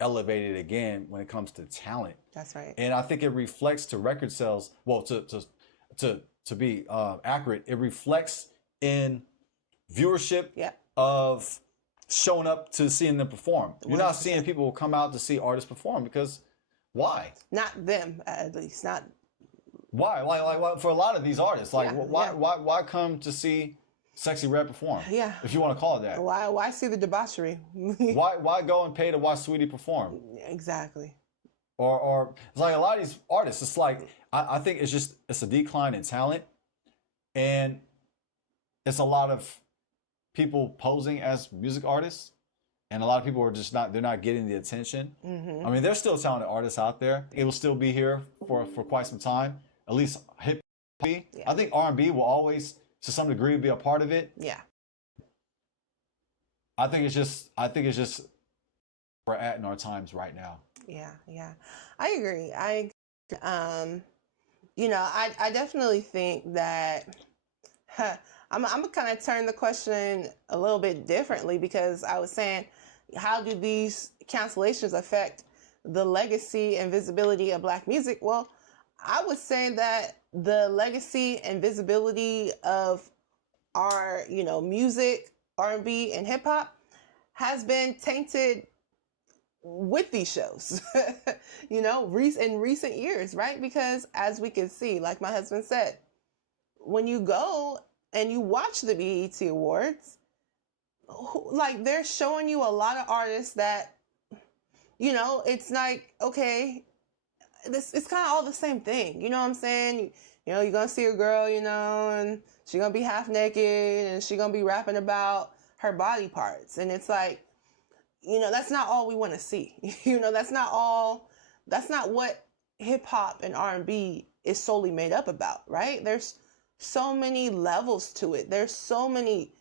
elevated again when it comes to talent. That's right. And I think it reflects to record sales. Well, to be accurate, it reflects in viewership of showing up to seeing them perform. You're not seeing people come out to see artists perform because why? Not them, at least. Not. Why? Like for a lot of these artists, like why come to see Sexy Red perform? Yeah. If you want to call it that. Why see the debauchery? why go and pay to watch Sweetie perform? Exactly. Or it's like a lot of these artists, it's like I think it's a decline in talent, and it's a lot of people posing as music artists, and a lot of people are just they're not getting the attention. Mm-hmm. I mean, there's still talented artists out there. It will still be here for quite some time, at least hip hop. Yeah. I think R&B will always to some degree be a part of it. Yeah. I think it's just we're at in our times right now. Yeah, I agree. You know, I definitely think that I'm gonna kind of turn the question a little bit differently, because I was saying, how do these cancellations affect the legacy and visibility of Black music? Well, I would say that the legacy and visibility of our, music, R&B, and hip hop has been tainted with these shows, in recent years, right? Because as we can see, like my husband said, when you go and you watch the BET Awards, they're showing you a lot of artists that, it's like, okay, it's kind of all the same thing. You know what I'm saying? You're going to see a girl, and she's going to be half naked and she's going to be rapping about her body parts. And it's like, that's not all we want to see. That's not what hip hop and R&B is solely made up about, right? There's so many levels to it. There's so many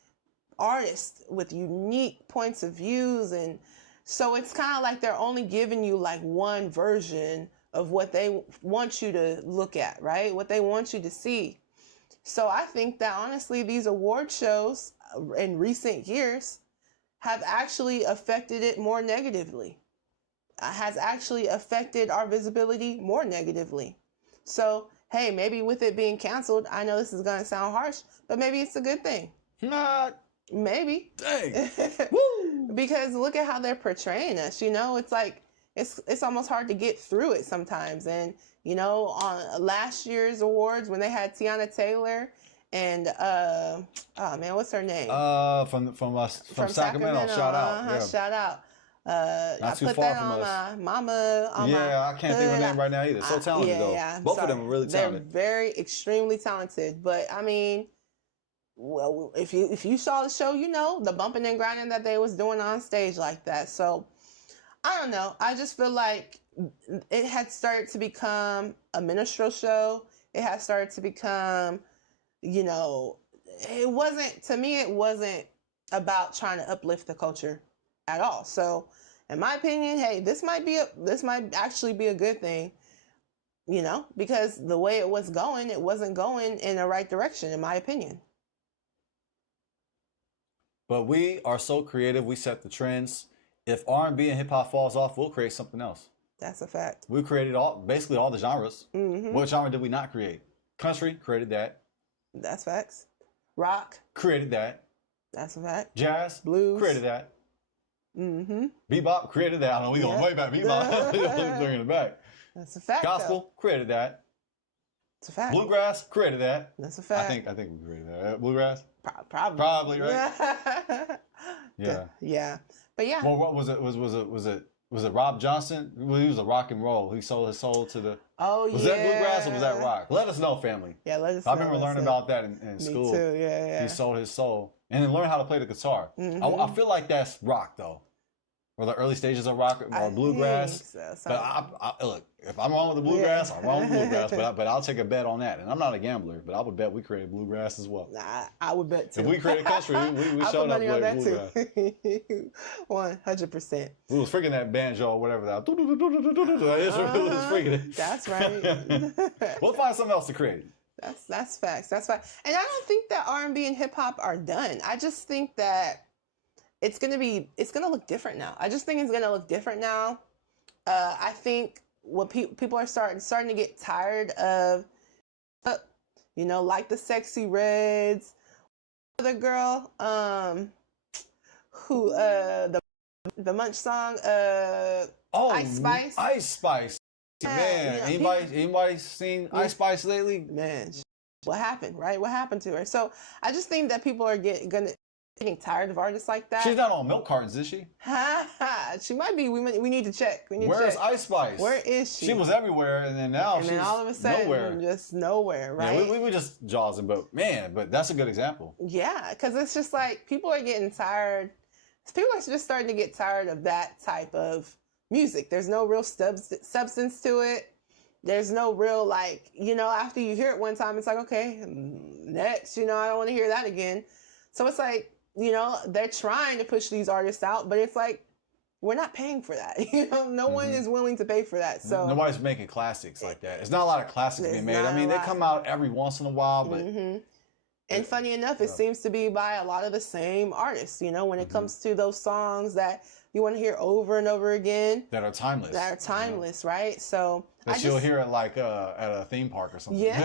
artists with unique points of views. And so it's kind of like they're only giving you like one version of what they want you to look at, right? What they want you to see. So I think that honestly, these award shows in recent years have actually affected it more negatively, has actually affected our visibility more negatively. So, hey, maybe with it being canceled, I know this is going to sound harsh, but maybe it's a good thing. Not. Maybe. Dang. Woo! Because look at how they're portraying us. It's like, it's almost hard to get through it sometimes. And, on last year's awards, when they had Tiana Taylor and what's her name? From Sacramento. Shout out. Yeah. Shout out. Not I too put far that from on us. my mama. I can't think of her name right now either. So talented though. Yeah, Both of them are really talented. They're very extremely talented. But I mean, well, if you saw the show, the bumping and grinding that they was doing on stage like that. So I don't know. I just feel like it had started to become a minstrel show. It had started to become, it wasn't about trying to uplift the culture at all. So in my opinion, hey, this might actually be a good thing, because the way it wasn't going in the right direction, in my opinion. But we are so creative. We set the trends. If R&B and hip hop falls off, we'll create something else. That's a fact. We created basically all the genres. What genre did we not create? Country, created that. That's facts. Rock, created that. That's a fact. Jazz, blues, created that. Bebop, created that. I know we going way back. Bebop, bringing it back. That's a fact. Gospel, created that. It's a fact. Bluegrass, created that. That's a fact. I think we created that. Bluegrass. Probably, right? Yeah. Yeah. But yeah. Well, what was it? Was it Rob Johnson? Well, he was a rock and roll. He sold his soul to the. Oh, was that bluegrass or was that rock? Let us know, family. Yeah, let us know. I remember learning about that in school. Me too. Yeah. He sold his soul and then learned how to play the guitar. I feel like that's rock though, or the early stages of rock or bluegrass. But I look, if I'm wrong with the bluegrass, I'm wrong with bluegrass. But I'll take a bet on that. And I'm not a gambler, but I would bet we created bluegrass as well. I would bet too. If we created country, we showed up with bluegrass. 100%. We was freaking that banjo or whatever that. It was freaking it. That's right. We'll find something else to create. That's facts. That's facts. And I don't think that R&B and hip hop are done. I just think that it's gonna look different now. I just think it's gonna look different now. I think what people are starting to get tired of, like the Sexy Reds, the girl, who the Munch song, Ice Spice. Ice Spice. Yeah, man, anybody seen Ice Spice lately? Man, what happened, right? What happened to her? So I just think that people are getting tired of artists like that. She's not on milk cartons, is she? She might be. We need to check. Where's Ice Spice? Where is she? She was everywhere, and then now she's all of a sudden, nowhere. Just nowhere, right? Yeah, we were just jawsing, but that's a good example. Yeah, because it's just like people are getting tired. People are just starting to get tired of that type of music. There's no real substance to it. There's no real, after you hear it one time, it's like, okay, next, I don't want to hear that again. So it's like, they're trying to push these artists out, but it's like, we're not paying for that. No one is willing to pay for that. So nobody's making classics like that. It's not a lot of classics being made. I mean, they come out every once in a while, but. And funny enough, it seems to be by a lot of the same artists, when it comes to those songs that you want to hear over and over again. That are timeless. Right? So you'll hear it like at a theme park or something. Yeah.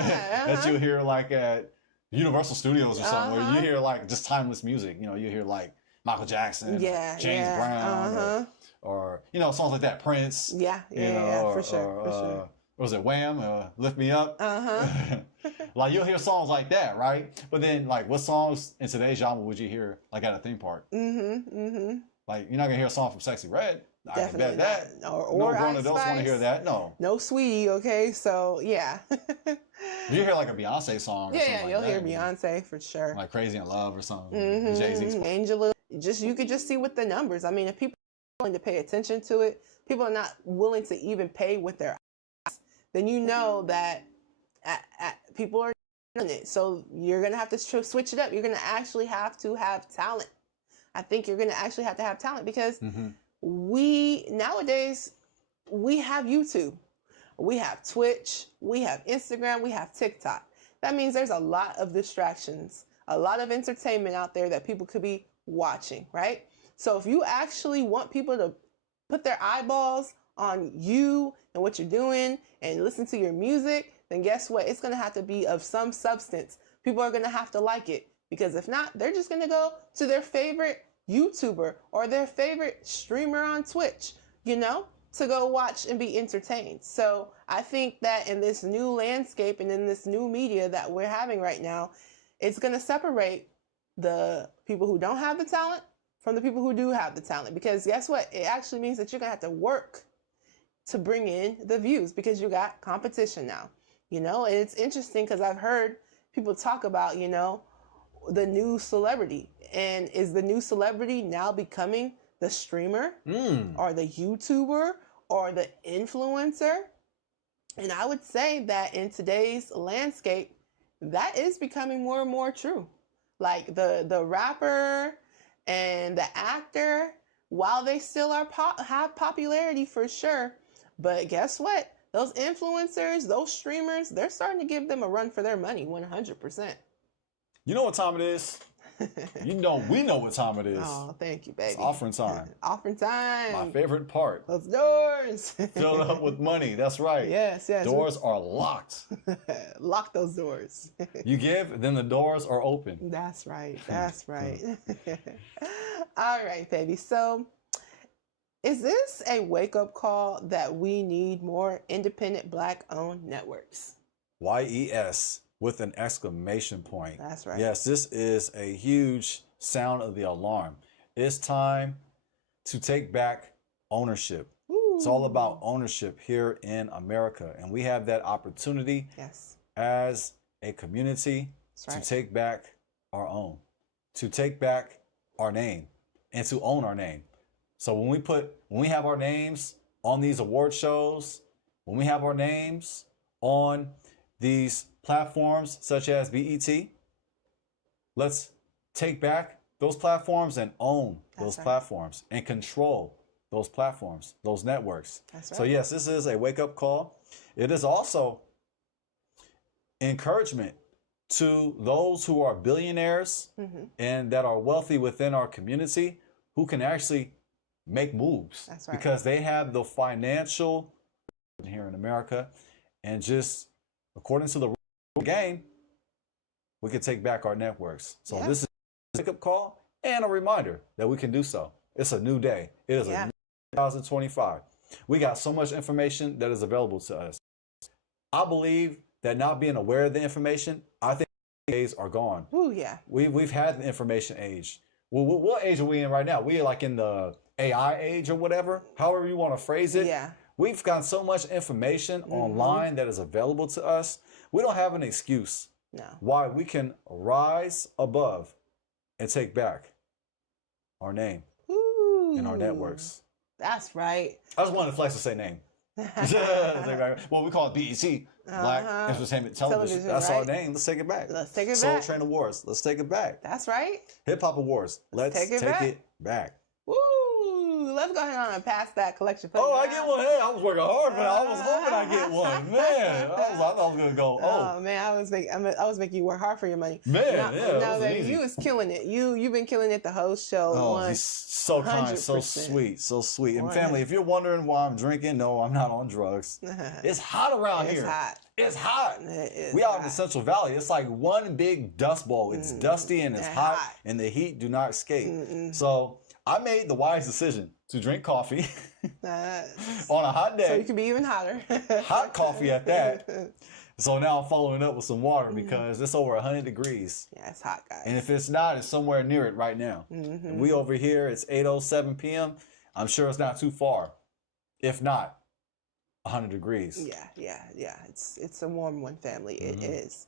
That you'll hear like at Universal Studios or something, where you hear like just timeless music. You hear like Michael Jackson, James Brown, or songs like that, Prince. For sure. Was it Wham? Lift Me Up. Like you'll hear songs like that, right? But then, like, what songs in today's genre would you hear like at a theme park? Like you're not gonna hear a song from Sexy Red. Definitely I bet that. Or no grown adults want to hear that. No, Sweetie. Okay, so yeah. You hear like a Beyonce song. Or something you'll like hear that, Beyonce for sure. Like Crazy in Love or something. Jay-Z's. Angela. You could just see with the numbers. I mean, if people are willing to pay attention to it, people are not willing to even pay with their eyes, then that people are doing it. So you're gonna have to switch it up. You're gonna actually have to have talent. I think you're gonna actually have to have talent because nowadays we have YouTube, we have Twitch, we have Instagram, we have TikTok. That means there's a lot of distractions, a lot of entertainment out there that people could be watching, right? So if you actually want people to put their eyeballs on you and what you're doing and listen to your music, then guess what? It's going to have to be of some substance. People are going to have to like it, because if not, they're just going to go to their favorite YouTuber or their favorite streamer on Twitch, to go watch and be entertained. So I think that in this new landscape and in this new media that we're having right now, it's going to separate the people who don't have the talent from the people who do have the talent. Because guess what? It actually means that you're going to have to work to bring in the views, because you got competition now. And it's interesting because I've heard people talk about, the new celebrity. And is the new celebrity now becoming the streamer or the YouTuber or the influencer? And I would say that in today's landscape, that is becoming more and more true. Like the rapper and the actor, while they still have popularity for sure, but guess what? Those influencers, those streamers, they're starting to give them a run for their money, 100%. You know what time it is? You know, we know what time it is. Oh, thank you, baby. It's offering time. Offering time. My favorite part. Those doors. Filled up with money. That's right. Yes, yes. Doors are locked. Lock those doors. You give, then the doors are open. That's right. That's right. All right, baby. So, is this a wake-up call that we need more independent Black-owned networks? YES with an exclamation point. That's right. Yes, this is a huge sound of the alarm. It's time to take back ownership. Ooh. It's all about ownership here in America. And we have that opportunity Yes. as a community That's right. to take back our own, to take back our name, and to own our name. So when we have our names on these award shows, when we have our names on these platforms such as BET, let's take back those platforms and own those platforms and control those platforms, those networks. That's right. So yes, this is a wake-up call. It is also encouragement to those who are billionaires and that are wealthy within our community who can actually make moves. That's right. Because they have the financial here in America, and just according to the game, we can take back our networks. So this is a wake-up call and a reminder that we can do so. It's a new day. It is a new 2025. We got so much information that is available to us. I believe that not being aware of the information, I think days are gone. Ooh, yeah. We've had the information age. Well, what age are we in right now? We are like in the AI age or whatever, however you want to phrase it. Yeah. We've got so much information online that is available to us. We don't have an excuse why we can rise above and take back our name and our networks. That's right. I just wanted to flex to say name. Well, we call it BET, Black Entertainment Television. That's our name. Let's take it back. Let's take it Soul back. Train Awards. Let's take it back. That's right. Hip Hop Awards. Let's take it back. Woo! Let's go ahead on and pass that collection. Oh, I get one. Hey, I was working hard, but I was hoping I get one. Man, I thought I was gonna go. Oh man, I was making you work hard for your money. Man, no, baby, you was killing it. You've been killing it the whole show. Oh, he's so kind, so sweet, so sweet. And family, if you're wondering why I'm drinking, no, I'm not on drugs. It's hot around here. It's hot. It's hot. It is we out in the Central Valley. It's like one big dust bowl. It's dusty and it's hot, and the heat do not escape. So I made the wise decision to drink coffee on a hot day. So you can be even hotter. Hot coffee at that. So now I'm following up with some water because it's over 100 degrees. Yeah, it's hot, guys. And if it's not, it's somewhere near it right now. And we over here, it's 8:07 p.m. I'm sure it's not too far. If not, 100 degrees. Yeah. It's a warm one, family. It is.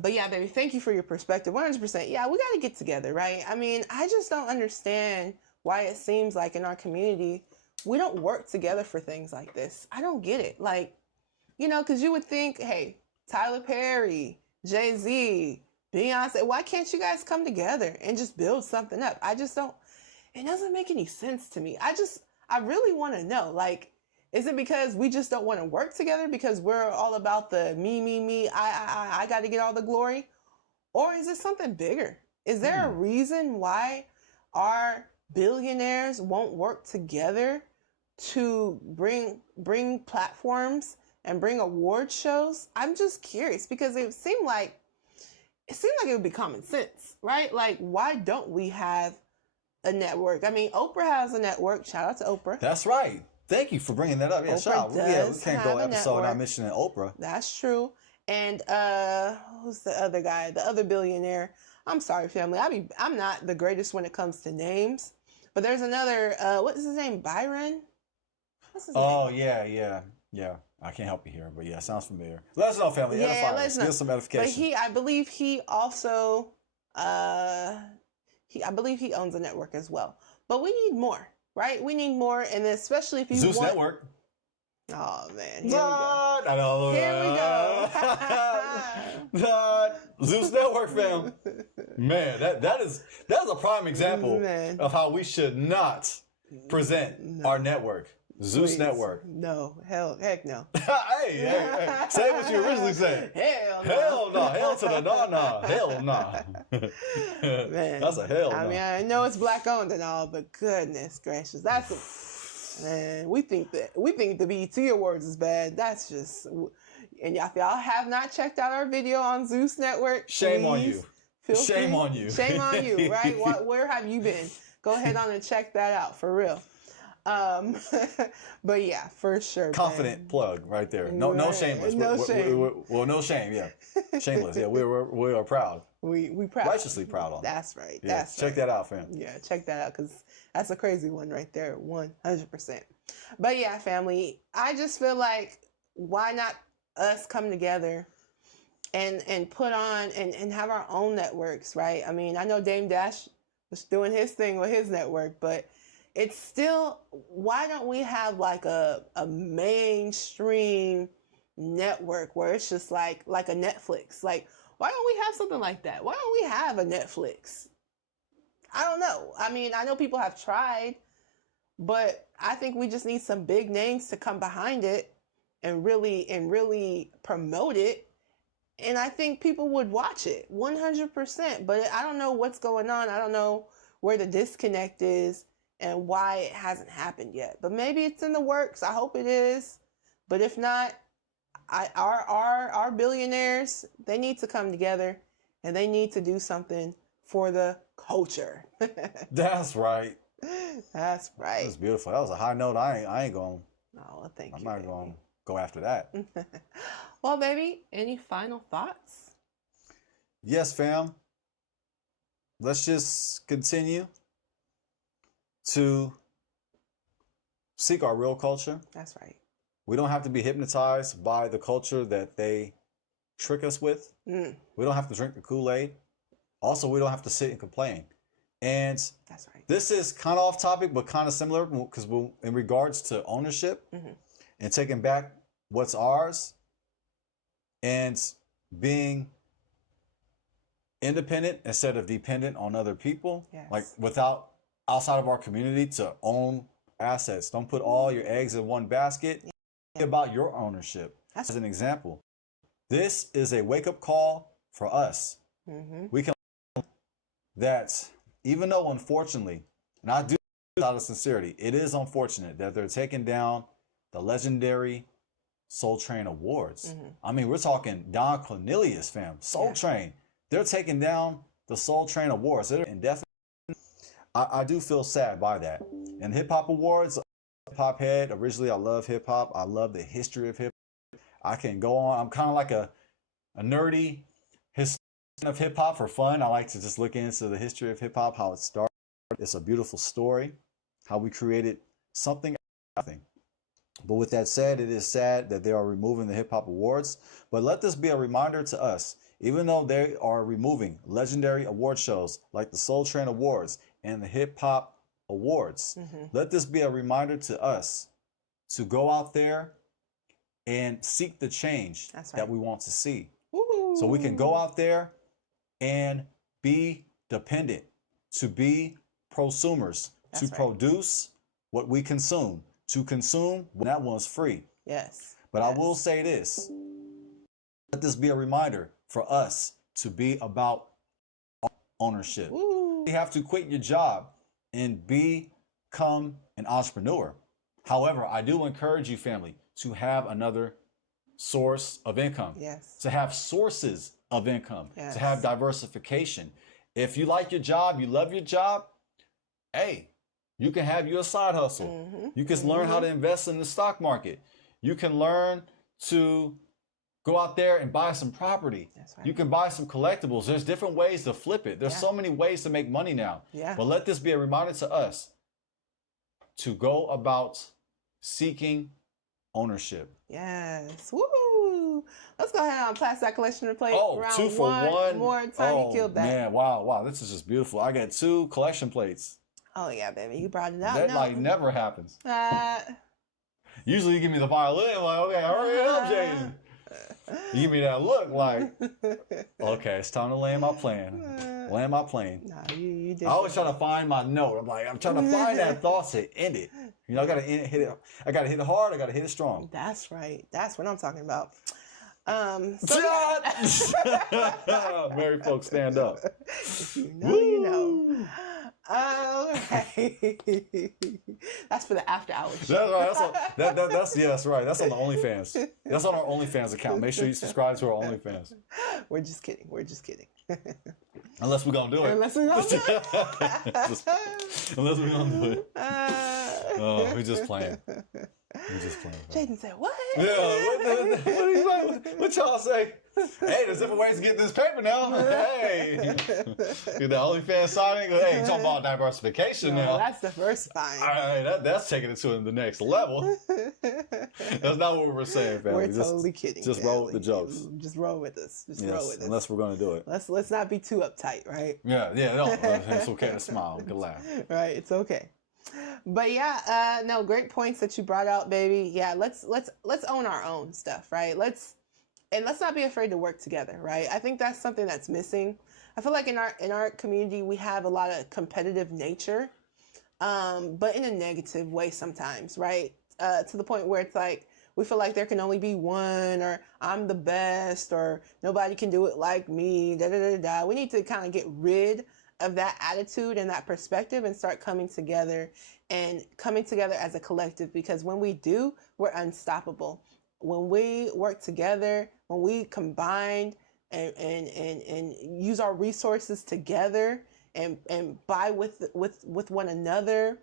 But yeah, baby, thank you for your perspective. 100%. Yeah, we got to get together, right? I mean, I just don't understand why it seems like in our community, we don't work together for things like this. I don't get it. Like, you know, because you would think, hey, Tyler Perry, Jay-Z, Beyonce, why can't you guys come together and just build something up? I just don't, it doesn't make any sense to me. I really want to know, like, is it because we just don't want to work together because we're all about the me, I got to get all the glory? Or is it something bigger? Is there a reason why our billionaires won't work together to bring platforms and bring award shows? I'm just curious because it seemed like it would be common sense, right? Like, why don't we have a network? I mean, Oprah has a network. Shout out to Oprah. That's right. Thank you for bringing that up. Yeah, shout out. Yeah, we can't go episode without mentioning Oprah. That's true. And who's the other guy? The other billionaire. I'm sorry, family. I'm not the greatest when it comes to names. But there's another, what is his name? Byron? What's his name? Oh, yeah. I can't help you here, but yeah, sounds familiar. Let us know, family. Yeah, let us know. Give some edification. But I believe he also, I believe he owns a network as well. But we need more, right? We need more, and especially if you Zeus want... Network. Oh, man. Here we go. Zeus Network, fam. Man, that is a prime example of how we should not present our network. Zeus Please. Network. No, heck no. Hey, say what you originally said. Hell no. Hell no. Hell to the no. Hell no. Man, That's a hell I no. mean, I know it's black owned and all, but goodness gracious, that's man. We think the BET Awards is bad. That's just. And if y'all have not checked out our video on Zeus Network, Shame on you. Shame on you. Shame on you, right? Where have you been? Go ahead on and check that out for real. But yeah, for sure. Confident man. plug right there. No, Right. no shameless. No shame. Well, no shame. Yeah, shameless. Yeah, we are proud. We proud. Righteously proud on. That's right. Yeah, That's check right. that out, fam. Yeah, check that out because that's a crazy one right there, 100%. But yeah, family, I just feel like why not us come together and put on and have our own networks, right? I mean, I know Dame Dash was doing his thing with his network, but it's still, why don't we have like a mainstream network where it's just like a Netflix? Like, why don't we have something like that? Why don't we have a Netflix? I don't know. I mean, I know people have tried, but I think we just need some big names to come behind it and really promote it. And I think people would watch it 100%. But I don't know what's going on. I don't know where the disconnect is and why it hasn't happened yet. But maybe it's in the works. I hope it is. But if not, our billionaires, they need to come together and they need to do something for the culture. That's right. That's right. That's beautiful. That was a high note. I ain't going. Oh, well, thank you. I'm not baby. going to go after that. Well, baby, any final thoughts? Yes, fam. Let's just continue to seek our real culture. That's right. We don't have to be hypnotized by the culture that they trick us with. We don't have to drink the Kool-Aid. Also, we don't have to sit and complain. And that's right. This is kind of off topic, but kind of similar because in regards to ownership and taking back what's ours and being independent instead of dependent on other people, like without outside of our community to own assets. Don't put all your eggs in one basket. Think about your ownership. As an example, this is a wake-up call for us. We can that even though unfortunately, and I do out of sincerity, it is unfortunate that they're taking down the legendary Soul Train Awards. I mean, we're talking Don Cornelius, fam. Soul Train. They're taking down the Soul Train Awards. They're indefinite. I do feel sad by that. And Hip Hop Awards, hip hop head. Originally, I love hip hop. I love the history of hip hop. I can go on. I'm kind of like a nerdy historian of hip hop for fun. I like to just look into the history of hip hop, how it started. It's a beautiful story, how we created something. But with that said, it is sad that they are removing the Hip Hop Awards. But let this be a reminder to us, even though they are removing legendary award shows like the Soul Train Awards and the Hip Hop Awards, let this be a reminder to us to go out there and seek the change that we want to see. So we can go out there and be dependent, to be prosumers, to produce what we consume. To consume, that one's free. But I will say this. Let this be a reminder for us to be about ownership. You have to quit your job and become an entrepreneur. However, I do encourage you, family, to have another source of income. To have sources of income. To have diversification. If you like your job, you love your job, hey, you can have your side hustle. You can learn how to invest in the stock market. You can learn to go out there and buy some property. You can buy some collectibles. There's different ways to flip it. There's so many ways to make money now. But let this be a reminder to us to go about seeking ownership. Woo! Let's go ahead and pass that collection plate. Oh, round 2 for one. More time. You killed that. Man, wow. This is just beautiful. I got 2 collection plates. Oh yeah, baby, you brought it out. That like never happens. Usually you give me the violin, I'm like, okay, hurry up, Jaden. You give me that look like, okay, it's time to land my plane. Land my plane. No, you did. I always try to find my note. I'm trying to find that thought to end it. You know, I gotta hit it. I gotta hit it hard. I gotta hit it strong. That's right. That's what I'm talking about. Married folks, stand up. If you know, you know. All right. That's for the after hours show. That's right. That's right. That's on the OnlyFans. That's on our OnlyFans account. Make sure you subscribe to our OnlyFans. We're just kidding. We're just kidding. Unless we're gonna do it. Unless we're gonna do it. Unless we're gonna do it. Oh, we're just playing. We're just playing. Jaden said, "What?" Yeah. What y'all say? Hey, there's different ways to get this paper now. Hey, get the OnlyFans signing. Hey, talking about diversification now. That's diversifying. All right, that's taking it to the next level. That's not what we're saying, family. We're totally kidding. Just roll with the jokes. Just roll with us. Just roll with us. Unless we're gonna do it. Let's not be too uptight, right? Yeah. No, it's okay to smile. Good laugh. Right, it's okay. But yeah, no, great points that you brought out, baby. Yeah, let's own our own stuff, right? Let's not be afraid to work together, right? I think that's something that's missing. I feel like in our community we have a lot of competitive nature, but in a negative way sometimes, right? To the point where it's like we feel like there can only be one, or I'm the best, or nobody can do it like me. Da da da da. We need to kind of get rid of that attitude and that perspective and start coming together as a collective, because when we do, we're unstoppable. When we work together, when we combine and use our resources together and buy with one another,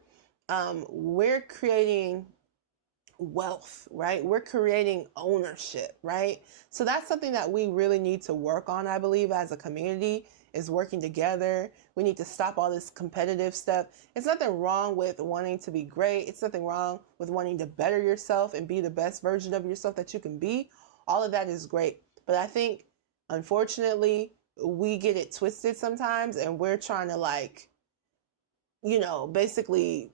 we're creating wealth, right? We're creating ownership, right? So that's something that we really need to work on, I believe, as a community, is working together. We need to stop all this competitive stuff. It's nothing wrong with wanting to be great. It's nothing wrong with wanting to better yourself and be the best version of yourself that you can be. All of that is great. But I think, unfortunately, we get it twisted sometimes, and we're trying to basically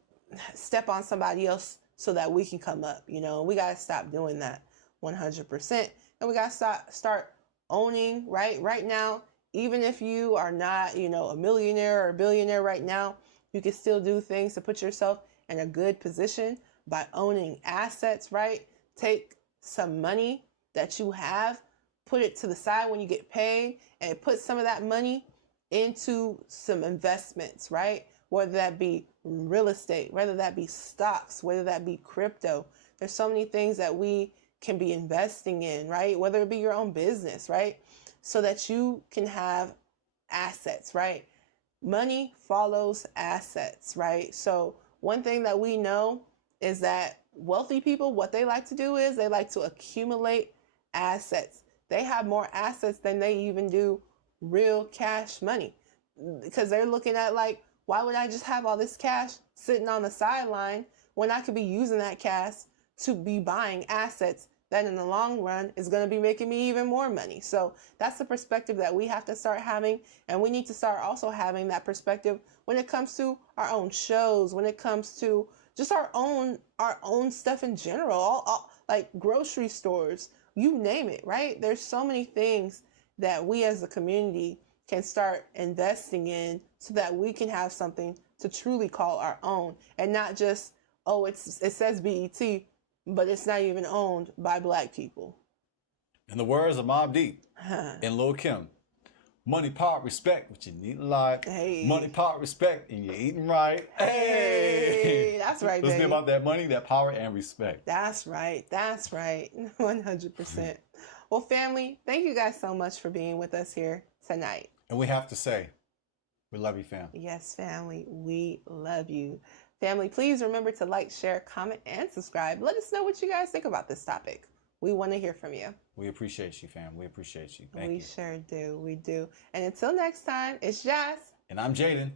step on somebody else so that we can come up. We got to stop doing that 100%. And we got to start owning, right now. Even if you are not, a millionaire or a billionaire right now, you can still do things to put yourself in a good position by owning assets, right? Take some money that you have, put it to the side when you get paid, and put some of that money into some investments, right? Whether that be real estate, whether that be stocks, whether that be crypto. There's so many things that we can be investing in, right? Whether it be your own business, right? So that you can have assets, right? Money follows assets, right? So one thing that we know is that wealthy people, what they like to do is they like to accumulate assets. They have more assets than they even do real cash money, because they're looking at why would I just have all this cash sitting on the sideline when I could be using that cash to be buying assets that in the long run is going to be making me even more money. So that's the perspective that we have to start having. And we need to start also having that perspective when it comes to our own shows, when it comes to just our own stuff in general, all like grocery stores, you name it, right? There's so many things that we as a community can start investing in so that we can have something to truly call our own, and not just, it says BET, but it's not even owned by Black people. In the words of Mobb Deep and Lil' Kim, money, power, respect, what you need in life. Hey. Money, power, respect, and you're eating right. Hey, that's right, Let's baby. be about that money, that power, and respect. That's right. 100%. Well, family, thank you guys so much for being with us here tonight. And we have to say, we love you, fam. Yes, family, we love you. Family, please remember to like, share, comment, and subscribe. Let us know what you guys think about this topic. We want to hear from you. We appreciate you, fam. We appreciate you. Thank you. We sure do. We do. And until next time, it's Jazz. And I'm Jaden.